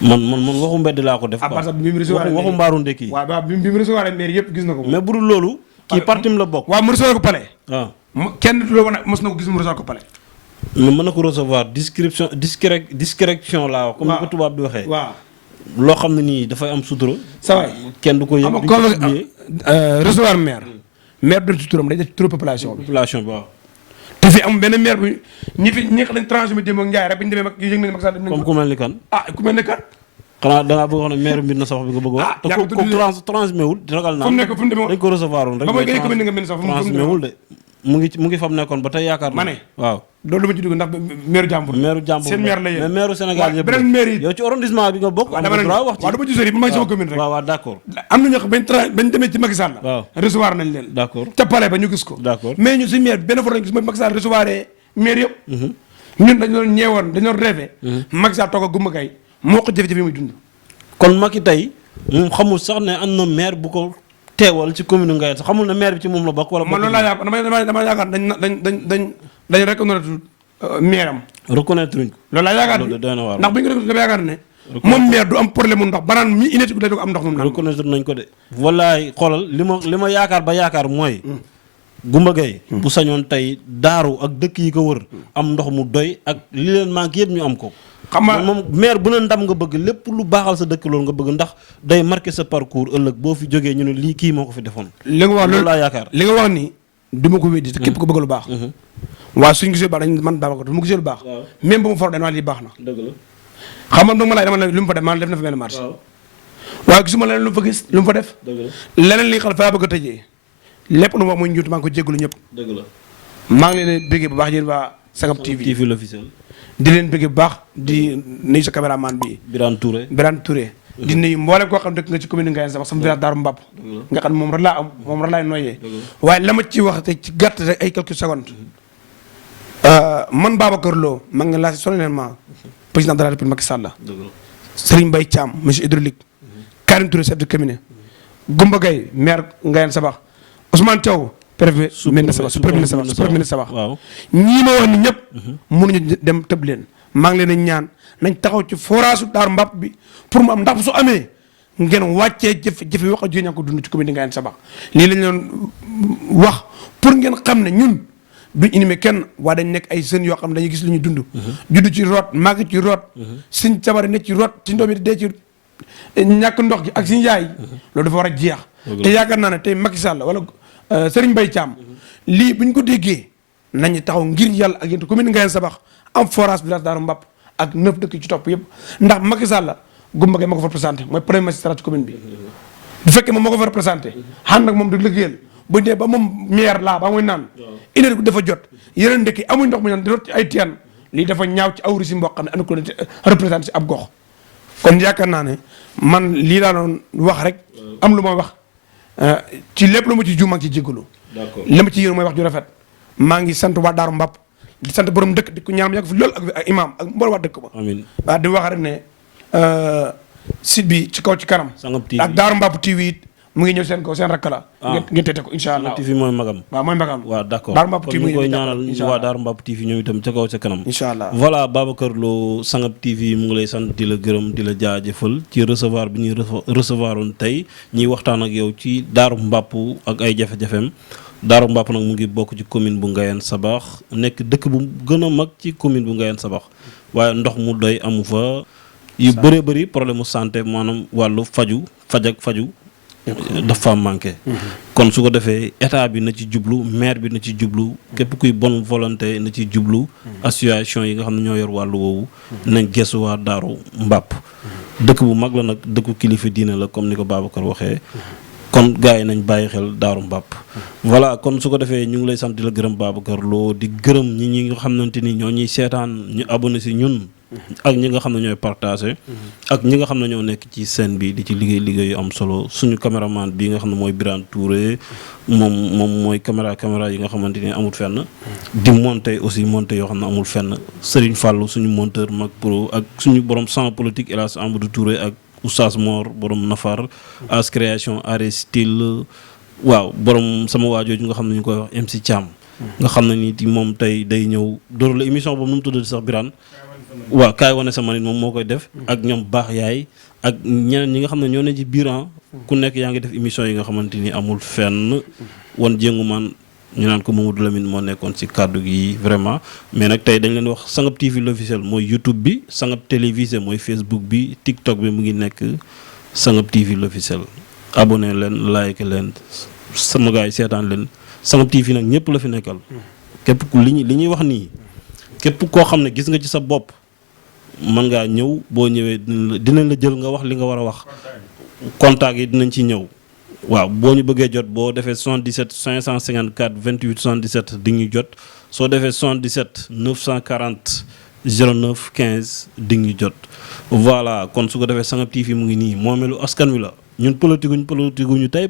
man waxu mbedd laa ko def quoi waxu mbaaru ndekki waaw bi mu recevoir maire yëpp gis na ko mais bu dul loolu kii partim la bokk waaw mu recevoir ko palais waaw kenn du la wane mos na ko gis mu recevoir ko palais mais mën na ko recevoir discrétion laa wax comme ni ko tubaab bi waxee waaw loo xam ne nii dafay am sutura sa waay kenn du ko yëg recevoir maire du ci turam day def ci turu population bi waaw te fi am benn maire bu ñi nga xam ne transmis démb ak Ndiaye rek bi ñu demee mag yëg nañ Macky Sall dem nañ comme ku mel ni kan ku mel ni kan xanaa dangaa bëgg wax ne maire mbir na sax bi nga bëgg wax te ko transmis wul ragal naa dañ ko recevoir woon rek ba mooy gën a commune nga mel sax transmis wul de mu ngi fam nekkoon ba tey yaakaar ma ne waaw loolu lu ma ci dugg ndax maire jàmbur seen maire la yéen mais maire Sénégal yëpp beneen maire yi yow ci arrondissement bi nga bokk waaw dama ci sori ba ma ngi sama commune rek waaw d'accord am na ñoo xam bañ demee ci Macky Sall waaw recevoir nañ leen d'accord ca palais ba ñu gis ko d'accord mais ñu si maire benn fois lañ gis mooy Macky Sall recevoir maire yëpp ñun dañu doon ñeewoon dañu doon rêvé. Macky Sall toog a Goumba Gaye moo ko jafe-jafe yi muy dund. kon Macky tey moom xamul sax ne am na maire bu ko teewal ci commune Ngayeen sax xamul ne maire bi ci moom la bokk. wala man loolu laa yaakaar dama yaakaar dañ reconnaître maire am. reconnaître ñu ko. loolu laa yaakaar ndax bu ñu ko def dama yaakaar ne. moom maire du am problème mu ndox banaan mi ineti day doog am ndox moom naan. reconnaître nañ ko de. wallaay xoolal li ma yaakaar ba yaakaar mooy. Goumba Gaye bu sañoon tey daaru ak dëkk yi ko wër am ndox mu doy ak li leen manqué yëpp ñu am ko. xam nga moom maire bu ne ndam nga bëgg lépp lu baaxal sa dëkk loolu nga bëgg ndax day marqué sa parcours ëllëg boo fi jógee ñu ne lii kii moo ko fi defoon. li nga wax loolu laa yaakaar li nga wax nii du ma ko weddi te képp ko bëgg lu baax. waaye suñ gisee lu baax dañ man Babacar du ma gisee lu baax. même ba mu faru dañ wax lii baax na. dëgg la xam nga dama lay dama lu mu fa def maanaam def na fa benn marché. waaye gisuma leneen lu mu fa gis lu mu fa def. dëgg la leneen li nga xam fa bëgg a tëjee lépp lu ma wax muy njuut maa ngi ko jégalu ñëpp. dëgg la maa ngi leen di bëggee bu baax yéen waa Sangam TV l'officiel di leen bëggee bu baax di nuyu sa caméraman bi Birane Touré di nuyu mboolem koo xam dëkk nga ci commune Ngayeen Sabax sama village Daaru Mbapp nga xam moom rek laa am moom rek laay noyyee waaye la ma ci wax te ci gàtt rek ay quelques secondes man Babacar Lo maa ngi laaj solennellement président de la République Macky Sall Serigne Mbaye Thiam monsieur hydraulique Karim Touré chef de cabinet Goumba Gaye maire Ngayeen Sabax Ousmane Thiaw préfet ministre Sabax ñii ma wax ni ñëpp mënuñu dem tëb leen maa ngi leen di ñaan nañ taxaw ci forage Daaru Mbapp bi pour mu am ndax su amee ngeen wàccee jëfe wax a jëñaa ko dund ci commune Ngayeen Sabax lii lañ leen wax pour ngeen xam ne ñun duñ inimé kenn waa dañ nekk ay jeunes yoo xam ne dañuy gis lu ñu dund judd ci root màgg ci root suñ cabari nekk ci root ci ndoom yi dee ci ñàkk ndox gi ak suñu yaay loolu dafa war a jeex te yaakaar naa ne tey Macky Sall wala Serigne Mbaye Thiam lii bu ñu ko déggee nañu taxaw ngir yàlla ak yéen commune Ngayeen Sabax am forage village Daaru Mbapp ak 9 dëkk ci topp yëpp ndax Macky Sall Goumba Gaye moo ko fa représenté mooy premier magistrat ci commune bi bu fekkee moom moo ko fa représenté xan nag moom di liggéeyal bu dee ba moom maire laa ba muy naan une heure bi dafa jot yeneen dëkk yi amuñ ndox mu naan di rot ci ay teen lii dafa ñaaw ci awri si mboo xam ne ana ko représenté si ab gox kon yaakaar naa ne man lii laa doon wax rek am lu ma wax ci lépp lu ma ci juum maa ngi ci jégalu li ma ci yéen mooy wax ju rafet maa ngi sant waa Daaru Mbapp di sant borom dëkk di ko ñaanam yàgg fi loolu ak imam ak mbooloo waa dëkk ba waaw di wax rek ne site bi ci kaw ci kanam ak Daaru Mbapp TV it mu ngi ñëw seen kaw seen rakk la ngeen tete ko incha allah TV mooy magam waaw mooy magam waaw d'accord Daaru Mbapp TV ñu koy ñaanal waa Daaru Mbapp TV ñoom itam ca kaw ca kanam incha allah voilà Babacar Lo Sangam TV mu ngi lay sant di la gërëm di la jaajëfal ci recevoir bi ñuy recevoir woon tey ñuy waxtaan ak yow ci Daaru Mbapp ak ay jafe-jafeem Daaru Mbapp nag mu ngi bokk ci commune bu Ngayeen Sabax nekk dëkk bu gën a mag ci commune bu Ngayeen Sabax waaye ndox mu doy amu fa yu bëree bëri problème mu santé maanaam wàllu faju dafa manqué kon su ko defee état bi na ci jublu maire bi na ci jublu képp kuy bonne volonté na ci jublu association yi nga xam ne ñoo yor wàllu woowu nañ gestu waa Daaru Mbapp dëkk bu mag la nag dëkku kilifa diine la comme ni ko Babacar waxee kon gars yi nañ bàyyi xel Daaru Mbapp voilà kon su ko defee ñu ngi lay sant di la gërëm Babacar Lo di gërëm ñi nga xamante ni ñoo ñuy seetaan ñu abonné si ñun ak ñi nga xam ne ñooy partagé ak ñi nga xam ne ñoo nekk ci scène bi di ci liggéey yu am solo suñu caméraman bi nga xam ne mooy Birane Touré moom mooy caméra yi nga xamante ni amul fenn di monter aussi monter yoo xam ne amul fenn Serigne Fallou suñu monteur mag pro ak suñu borom sans politique El Hadj Amadou Touré ak Oustaz Mor borom Nafar as création arrêt style waaw borom sama waajooju nga xam ne ñu koy wax MC Thiam nga xam ne ni moom tey day ñëw door la émission boobu nu mu tuddati sax Birane waaw kaay wane sama nit moom moo koy def ak ñoom baax yaay ak ñeneen ñi nga xam ne ñoo ne ci biiran ku nekk yaa ngi def émission yi nga xamante ni amul fenn wan jéngu man ñu naan ko Mamadou Lamine moo nekkoon ci kàddu gi vraiment mais nag tey dañ leen wax Sangam TV l'officiel mooy YouTube bi Sangam télévisé mooy Facebook bi TikTok bi mu ngi nekk Sangam TV l'officiel abonné leen like leen sama gars yi seetaan leen Sangam TV nag ñëpp la fi nekkal képp ku li ñuy wax nii képp koo xam ne gis nga ci sa bopp mën ngaa ñëw boo ñëwee dinañ la jël nga wax li nga war a wax contact yi dinañ ci ñëw waaw boo ñu bëggee jot boo defee 77 554 28 77 di ñu jot soo defee 77 940 09 15 di ñu jot voilà kon su ko defee Sangam TV mu ngi nii moomeelu askan wi la ñun politique ñu tey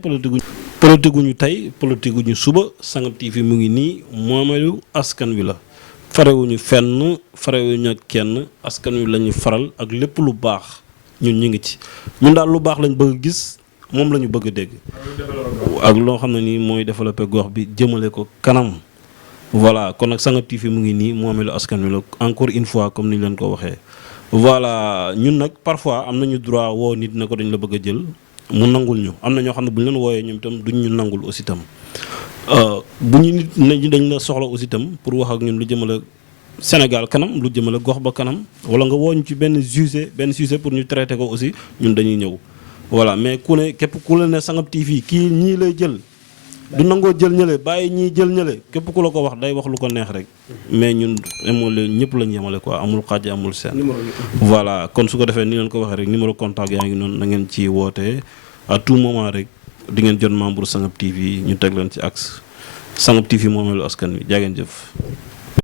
politique ñu suba Sangam TV mu ngi nii moomeelu askan wi la farewuñu fenn farewuñu ak kenn askan wi la ñu faral ak lépp lu baax ñun ñu ngi ci ñun daal lu baax lañ bëgg gis moom la ñu bëgg a dégg ak loo xam ne nii mooy développé gox bi jëmale ko kanam voilà kon nag Sangap TV mu ngi nii moomeelu askan wi la encore une fois comme ni leen ko waxee voilà ñun nag parfois am nañu droit woo nit na ko dañ la bëgg a jël mu nangul ñu am na ñoo xam ne bu ñu leen wooyee ñoom itam duñ ñu nangul aussi itam bu ñu nit nañu dañ la soxla aussi itam pour wax ak ñun lu jëmale Sénégal kanam lu jëmale gox ba kanam wala nga woo ñu ci benn sujet pour ñu traité ko aussi ñun dañuy ñëw voilà mais ku ne képp ku la ne Sangap TV kii ñii lay jël du nangoo jël ñële bàyyi ñii jël ñële képp ku la ko wax day wax lu ko neex rek mais ñun émole ñëpp lañ yemale quoi amul xaaj amul seen voilà kon su ko defee ni leen ko waxee rek numéro contact yaa ngi noonu na ngeen ci wootee à tout moment rek di ngeen jot membre Sangap TV ñu teg leen ci axe Sangap TV moomeelu askan wi jaa ngeen jëf